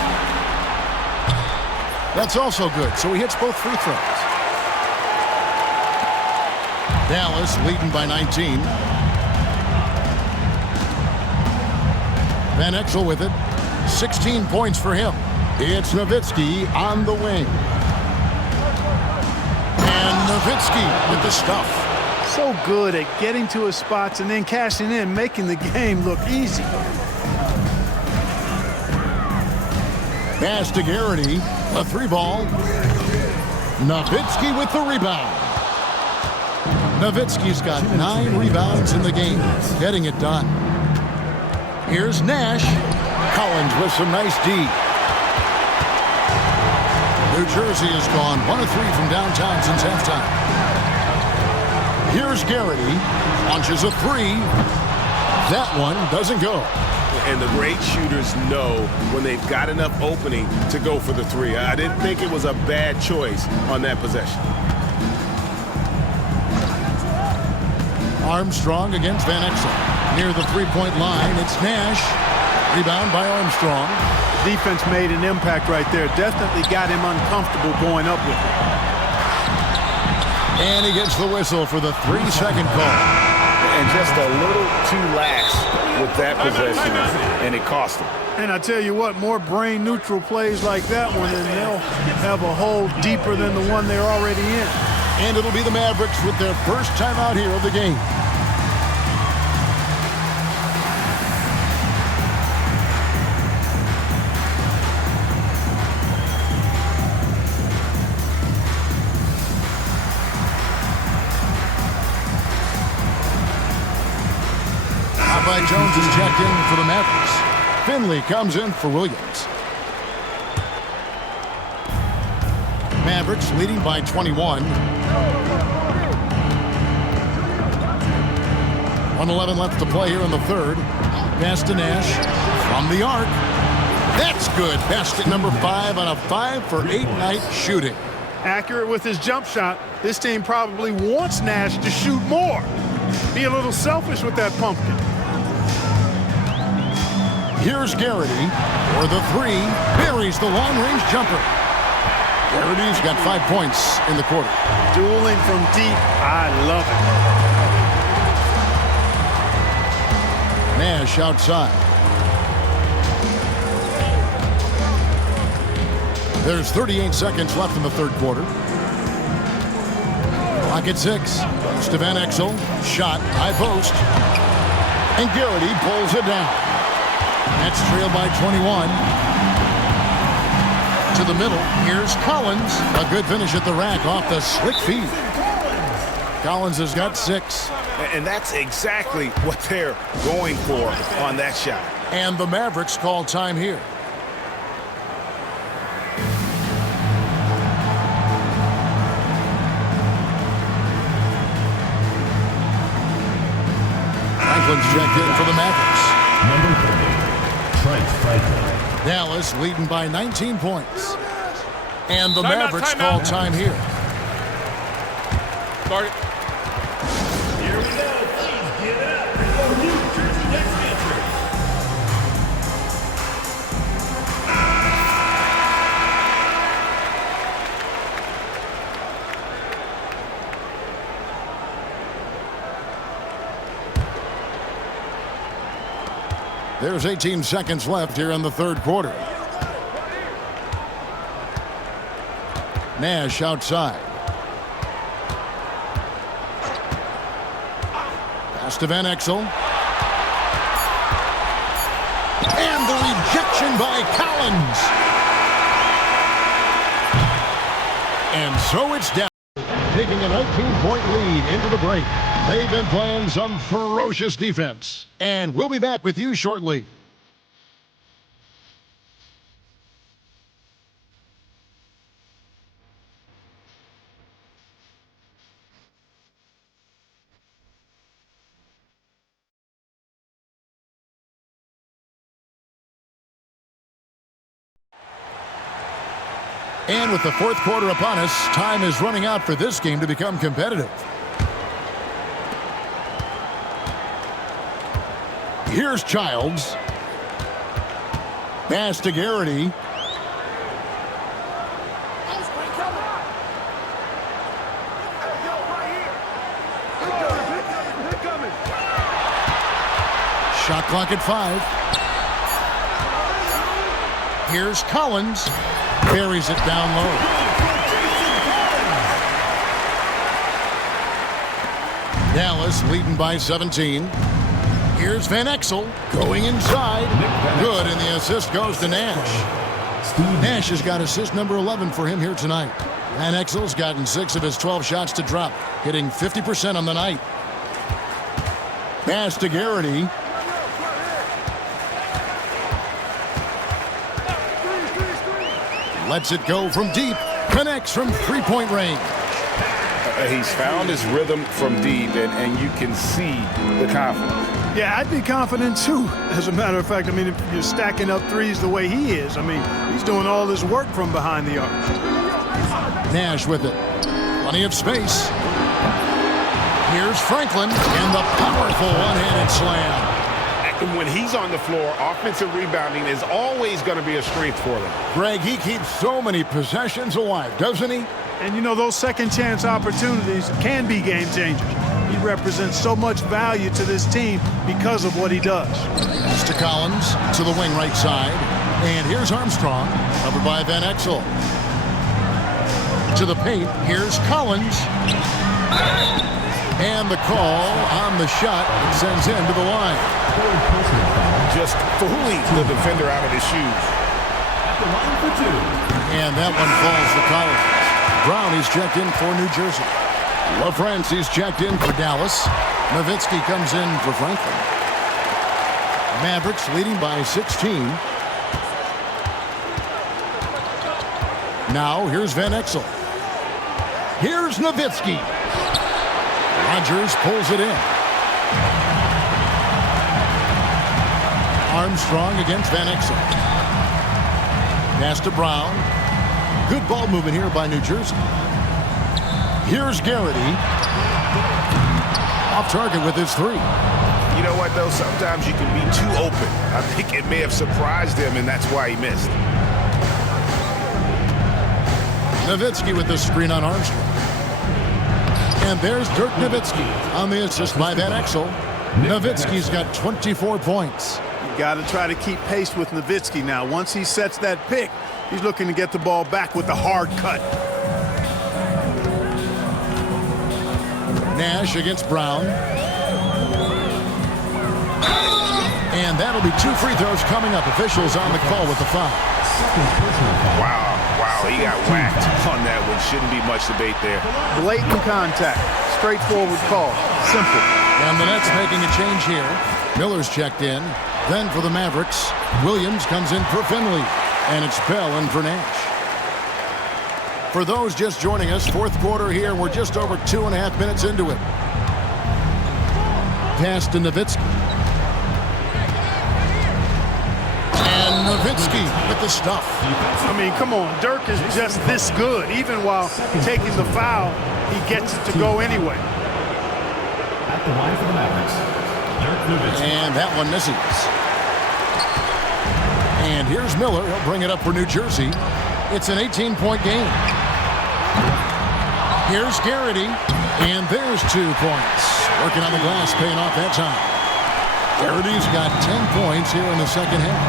That's also good, so he hits both free throws. Dallas leading by 19. Van Exel with it. 16 points for him. It's Nowitzki on the wing. And Nowitzki with the stuff. So good at getting to his spots and then cashing in, making the game look easy. Pass to Garrity. A 3-ball. Nowitzki with the rebound. Nowitzki's got 9 rebounds in the game. Getting it done. Here's Nash. Collins with some nice D. New Jersey has gone 1 of 3 from downtown since halftime. Here's Garrity. Launches a 3. That one doesn't go. And the great shooters know when they've got enough opening to go for the 3. I didn't think it was a bad choice on that possession. Armstrong against Van Exel. Near the 3-point line, it's Nash. Rebound by Armstrong. Defense made an impact right there. Definitely got him uncomfortable going up with it. And he gets the whistle for the 3-second call. And just a little too lax with that possession, and it cost him. And I tell you what, more brain-neutral plays like that one, and they'll have a hole deeper than the one they're already in. And it'll be the Mavericks with their first time out here of the game. Jones is checked in for the Mavericks. Finley comes in for Williams. Mavericks leading by 21. 1:11 left to play here in the third. Pass to Nash from the arc. That's good. Basket number 5 on a 5-for-8 night shooting. Accurate with his jump shot. This team probably wants Nash to shoot more. Be a little selfish with that pumpkin. Here's Garrity for the three. Buries the long-range jumper. Garrity's got 5 points in the quarter. Dueling from deep. I love it. Nash outside. There's 38 seconds left in the third quarter. Clock at 6. To Van Exel. Shot. High post. And Garrity pulls it down. Nets trail by 21. To the middle. Here's Collins. A good finish at the rack off the slick feed. Collins has got 6. And that's exactly what they're going for on that shot. And the Mavericks call time here. Franklin's checked in for the Mavericks. Number 30, Trent Franklin. Dallas leading by 19 points. And the Mavericks call time here. Start it. Here we go. Please give it up for New Jersey Nets entry. There's 18 seconds left here in the third quarter. Nash outside. Pass to Van Exel. And the rejection by Collins. And so it's down. Taking a 19-point lead into the break. They've been playing some ferocious defense. And we'll be back with you shortly. And with the fourth quarter upon us, time is running out for this game to become competitive. Here's Childs. Pass to Garrity. Shot clock at 5. Here's Collins. Buries it down low. Dallas leading by 17. Here's Van Exel going inside. Good, and the assist goes to Nash. Nash has got assist number 11 for him here tonight. Van Exel's gotten 6 of his 12 shots to drop, hitting 50% on the night. Pass to Garrity. Lets it go from deep. Connects from three-point range. He's found his rhythm from deep, and you can see the confidence. Yeah, I'd be confident too. As a matter of fact, I mean, if you're stacking up threes the way he is, I mean, he's doing all this work from behind the arc. Nash with it. Plenty of space. Here's Franklin and the powerful one-handed slam. When he's on the floor, offensive rebounding is always going to be a strength for them. Greg, he keeps so many possessions alive, doesn't he? And, you know, those second chance opportunities can be game changers. He represents so much value to this team because of what he does. Pass to Collins to the wing right side. And here's Armstrong, covered by Van Exel. To the paint, here's Collins. And the call on the shot that sends him to the line. Just fooling the defender out of his shoes. And that one falls to Collins. Brown, he's checked in for New Jersey. LaFrance, he's checked in for Dallas. Nowitzki comes in for Franklin. Mavericks leading by 16. Now, here's Van Exel. Here's Nowitzki. Rogers pulls it in. Armstrong against Van Exel. Pass to Brown. Good ball movement here by New Jersey. Here's Garrity. Off target with his three. You know what, though? Sometimes you can be too open. I think it may have surprised him, and that's why he missed. Nowitzki with the screen on Armstrong. And there's Dirk Nowitzki on the assist by Van Exel. Nowitzki's got 24 points. You got to try to keep pace with Nowitzki now. Once he sets that pick, he's looking to get the ball back with the hard cut. Nash against Brown. And that'll be 2 free throws coming up. Officials on the call with the foul. Wow, he got whacked on that one. Shouldn't be much debate there. Blatant contact. Straightforward call. Simple. And the Nets making a change here. Miller's checked in. Then for the Mavericks, Williams comes in for Finley. And it's Bell in for Nash. For those just joining us, fourth quarter here. We're just over 2.5 minutes into it. Pass to Nowitzki. And Nowitzki with the stuff. I mean, come on. Dirk is just this good. Even while taking the foul, he gets it to go anyway. At the line for the Mavericks, Dirk Nowitzki. And that one misses. And here's Miller. He'll bring it up for New Jersey. It's an 18-point game. Here's Garrity. And there's 2 points. Working on the glass, paying off that time. Garrity's got 10 points here in the second half.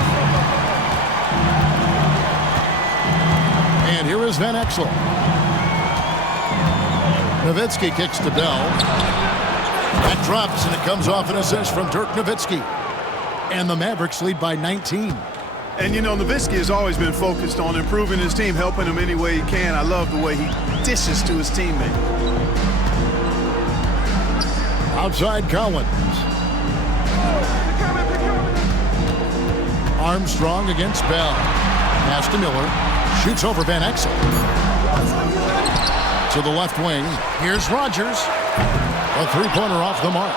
And here is Van Exel. Nowitzki kicks to Bell. That drops, and it comes off an assist from Dirk Nowitzki. And the Mavericks lead by 19. And, you know, Nowitzki has always been focused on improving his team, helping him any way he can. I love the way he dishes to his teammate. Outside Collins. Armstrong against Bell. Pass to Miller. Shoots over Van Exel. To the left wing. Here's Rogers. A three-pointer off the mark.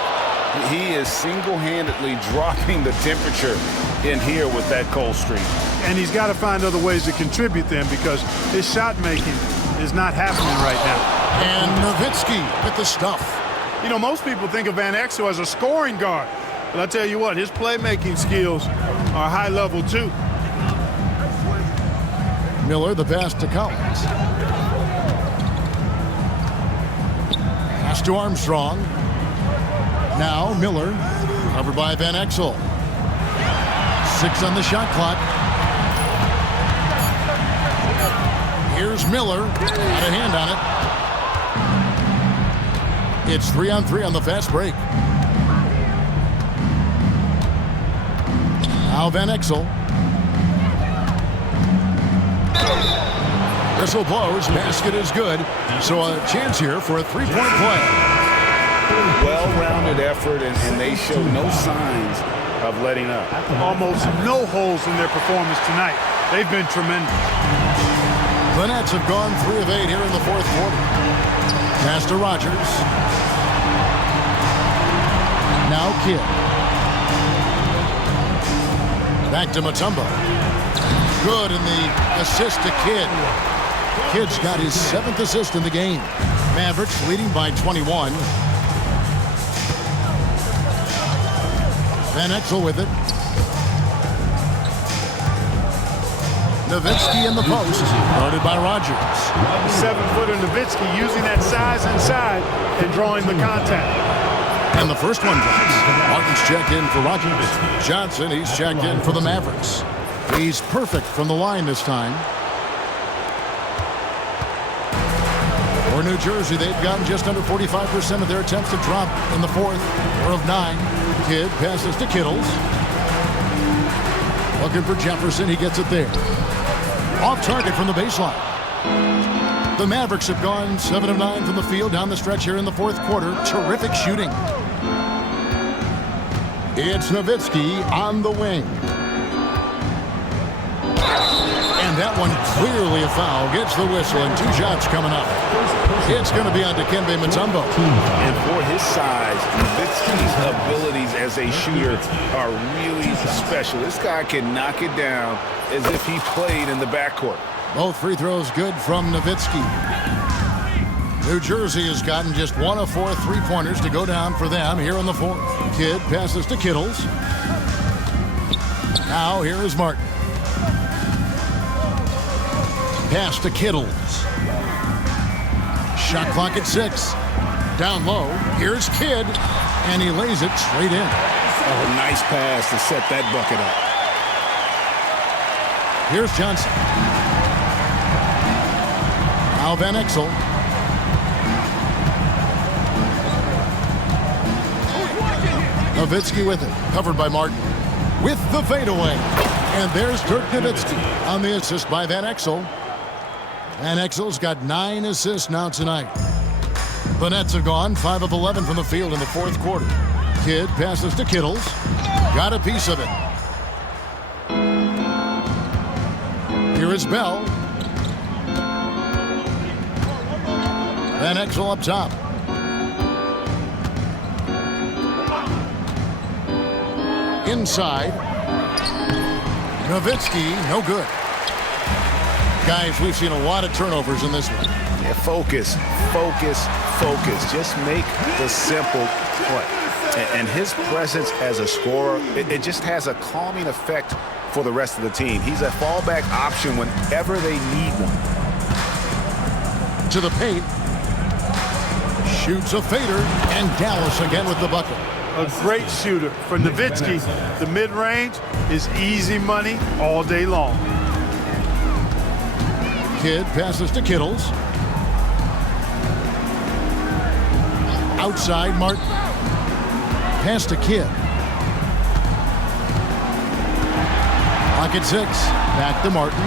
He is single-handedly dropping the temperature in here with that cold streak. And he's got to find other ways to contribute then, because his shot making is not happening right now. And Nowitzki with the stuff. You know, most people think of Van Exel as a scoring guard. But I tell you what, his playmaking skills are high level too. Miller, the pass to Collins. Pass to Armstrong. Now Miller, covered by Van Exel. 6 on the shot clock. Here's Miller, got a hand on it. It's 3-on-3 on the fast break. Now Van Exel. Whistle blows, basket is good. So a chance here for a three-point play. Well-rounded effort, and they show no signs of letting up. Almost no holes in their performance tonight. They've been tremendous. The Nets have gone 3 of 8 here in the fourth quarter. Pass to Rogers. Now Kidd. Back to Mutombo. Good in the assist to Kidd. Kidd's got his 7th assist in the game. Mavericks leading by 21. Van Exel with it. Nowitzki in the post, guarded by Rogers. 7-footer Nowitzki using that size inside and drawing the contact. And the first one drops. Martin's checked in for Rogers. Johnson, he's checked in for the Mavericks. He's perfect from the line this time. For New Jersey, they've gotten just under 45% of their attempts to drop in the fourth. 4 of 9. Kidd passes to Kittles. Looking for Jefferson. He gets it there. Off target from the baseline. The Mavericks have gone 7 of 9 from the field down the stretch here in the fourth quarter. Terrific shooting. It's Nowitzki on the wing. And that one clearly a foul. Gets the whistle and 2 shots coming up. It's going to be on Dikembe Mutombo. And for his size, Nowitzki's abilities as a shooter are really special. This guy can knock it down as if he played in the backcourt. Both free throws good from Nowitzki. New Jersey has gotten just 1 of 4 3-pointers to go down for them here in the fourth. Kidd passes to Kittles. Now here is Martin. Pass to Kittles. Shot clock at 6. Down low. Here's Kidd. And he lays it straight in. Oh, nice pass to set that bucket up. Here's Johnson. Now Van Exel. Nowitzki with it. Covered by Martin. With the fadeaway. And there's Dirk Nowitzki on the assist by Van Exel. Van Exel's got 9 assists now tonight. The Nets have gone 5 of 11 from the field in the fourth quarter. Kidd passes to Kittles. Got a piece of it. Here is Bell. Van Exel up top. Inside. Nowitzki, no good. Guys, we've seen a lot of turnovers in this one. Yeah, focus. Just make the simple play. And his presence as a scorer, it just has a calming effect for the rest of the team. He's a fallback option whenever they need one. To the paint. Shoots a fader, and Dallas again with the bucket. A great shooter. For Nowitzki, the mid-range is easy money all day long. Kidd passes to Kittles. Outside, Martin. Pass to Kidd. Clock at 6. Back to Martin.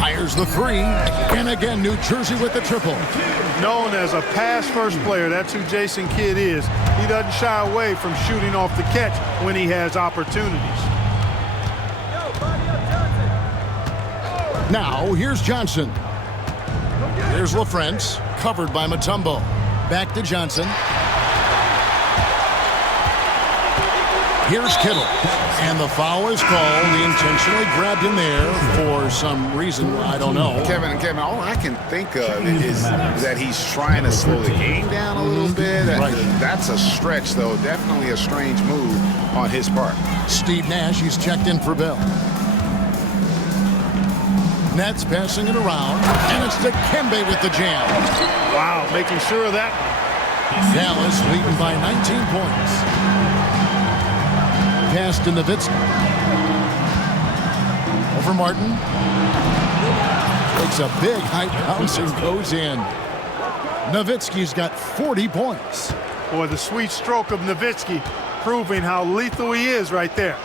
Fires the 3. And again, New Jersey with the triple. Known as a pass-first player, that's who Jason Kidd is. He doesn't shy away from shooting off the catch when he has opportunities. Now, here's Johnson. Here's LaFrance, covered by Mutombo. Back to Johnson. Here's Kittle. And the foul is called. He intentionally grabbed him there for some reason. I don't know. Kevin, all I can think of is that he's trying to slow the game down a little bit. Right. That's a stretch, though. Definitely a strange move on his part. Steve Nash, he's checked in for Bell. Nets passing it around, and it's Dikembe with the jam. Wow, making sure of that. Dallas leading by 19 points. Pass to Nowitzki. Over Martin. Takes a big high bounce and goes in. Nowitzki's got 40 points. Boy, the sweet stroke of Nowitzki proving how lethal he is right there.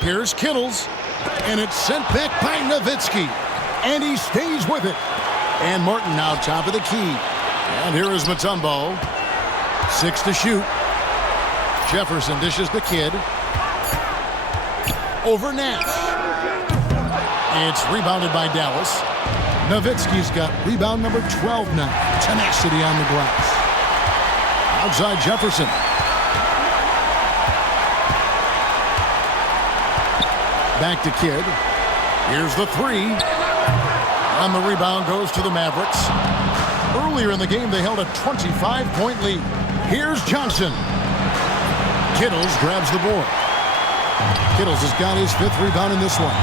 Here's Kittles. And it's sent back by Nowitzki. And he stays with it. And Martin now top of the key. And here is Mutombo. 6 to shoot. Jefferson dishes the Kidd. Over Nash. It's rebounded by Dallas. Nowitzki's got rebound number 12 now. Tenacity on the glass. Outside Jefferson. Back to Kidd. Here's the 3. And the rebound goes to the Mavericks. Earlier in the game, they held a 25-point lead. Here's Johnson. Kittles grabs the board. Kittles has got his 5th rebound in this one.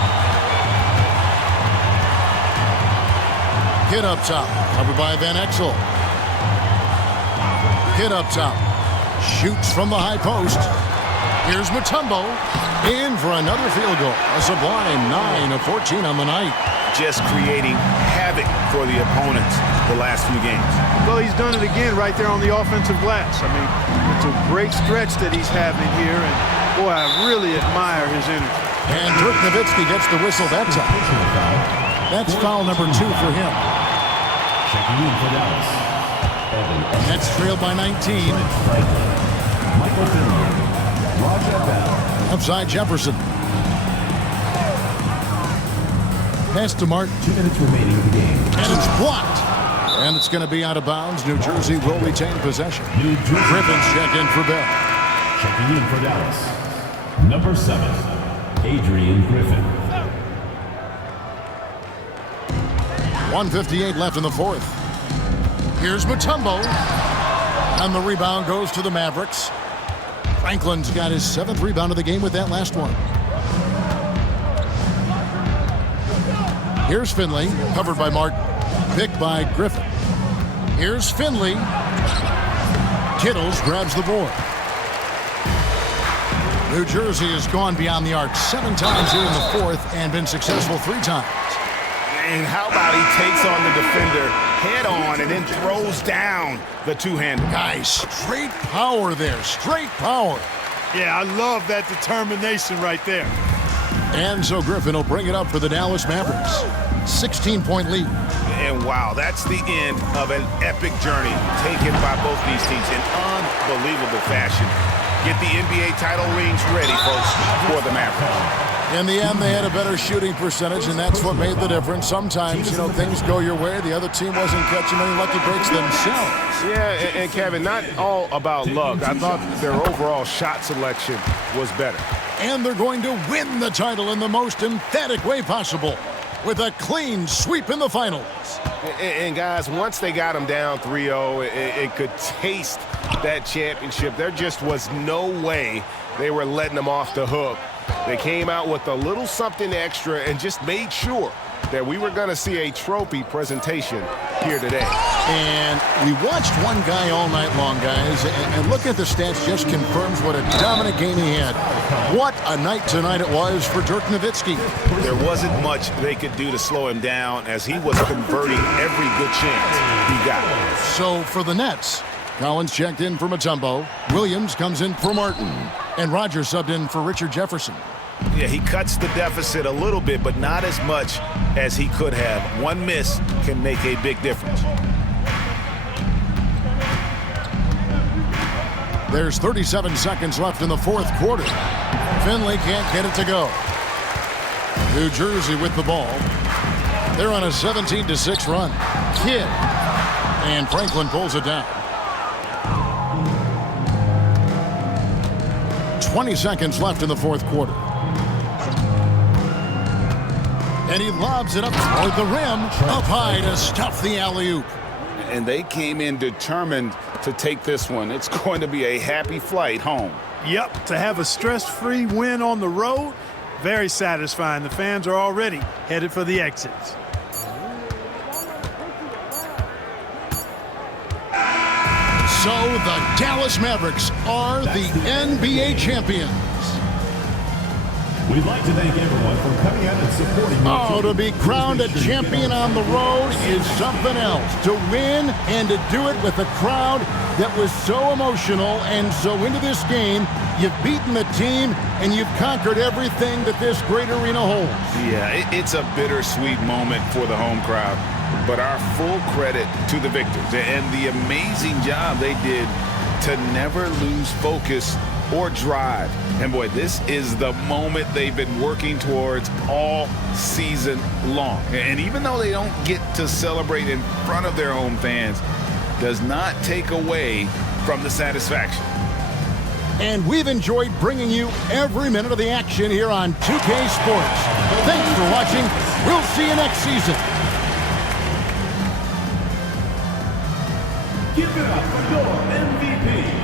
Kidd up top, covered by Van Exel. Kidd up top, shoots from the high post. Here's Mutombo, in for another field goal. A sublime 9 of 14 on the night. Just creating havoc for the opponents the last few games. Well, he's done it again right there on the offensive glass. I mean, it's a great stretch that he's having here, and boy, I really admire his energy. And Dirk Nowitzki gets the whistle that time. That's foul number 2 for him. Checking in for Dallas. Nets trailed by 19. Michael Finley. Roger Bell. Upside Jefferson. Pass to Martin. 2 minutes remaining in the game. And it's blocked. And it's going to be out of bounds. New Jersey will retain possession. Griffin's check in for Bell. Checking in for Dallas. Number 7, Adrian Griffin. 1:58 left in the 4th. Here's Mutombo. And the rebound goes to the Mavericks. Franklin's got his 7th rebound of the game with that last one. Here's Finley, covered by Martin. Picked by Griffin. Here's Finley. Kittles grabs the board. New Jersey has gone beyond the arc 7 times here in the 4th and been successful 3 times. And how about he takes on the defender head on and then throws down the two-hander. Guys, straight power there. Straight power. Yeah, I love that determination right there. And so Griffin will bring it up for the Dallas Mavericks. 16-point lead. And wow, that's the end of an epic journey taken by both these teams in unbelievable fashion. Get the NBA title rings ready, folks, for the Mavericks. In the end, they had a better shooting percentage, and that's what made the difference. Sometimes, things go your way. The other team wasn't catching any lucky breaks themselves. Yeah, and Kevin, not all about luck. I thought their overall shot selection was better. And they're going to win the title in the most emphatic way possible with a clean sweep in the finals. And guys, once they got them down 3-0, it could taste that championship. There just was no way they were letting them off the hook. They came out with a little something extra and just made sure that we were going to see a trophy presentation here today. And we watched one guy all night long, guys, and look at the stats, just confirms what a dominant game he had. What a night tonight it was for Dirk Nowitzki. There wasn't much they could do to slow him down as he was converting every good chance he got. So for the Nets, Collins checked in for Mutombo, Williams comes in for Martin, and Rogers subbed in for Richard Jefferson. Yeah, he cuts the deficit a little bit, but not as much as he could have. One miss can make a big difference. There's 37 seconds left in the 4th quarter. Finley can't get it to go. New Jersey with the ball. They're on a 17-6 run. Kidd. And Franklin pulls it down. 20 seconds left in the 4th quarter. And he lobs it up toward the rim, up high to stuff the alley-oop. And they came in determined to take this one. It's going to be a happy flight home. Yep, to have a stress-free win on the road, very satisfying. The fans are already headed for the exits. So the Dallas Mavericks are the NBA champions. We'd like to thank everyone for coming out and supporting. Oh, to be crowned a champion on the road is something else. To win and to do it with a crowd that was so emotional and so into this game, you've beaten the team and you've conquered everything that this great arena holds. Yeah, it's a bittersweet moment for the home crowd, but our full credit to the victors and the amazing job they did to never lose focus or drive. And boy, this is the moment they've been working towards all season long. And even though they don't get to celebrate in front of their home fans, does not take away from the satisfaction. And we've enjoyed bringing you every minute of the action here on 2K Sports. Thanks for watching. We'll see you next season. Give it up for your MVP.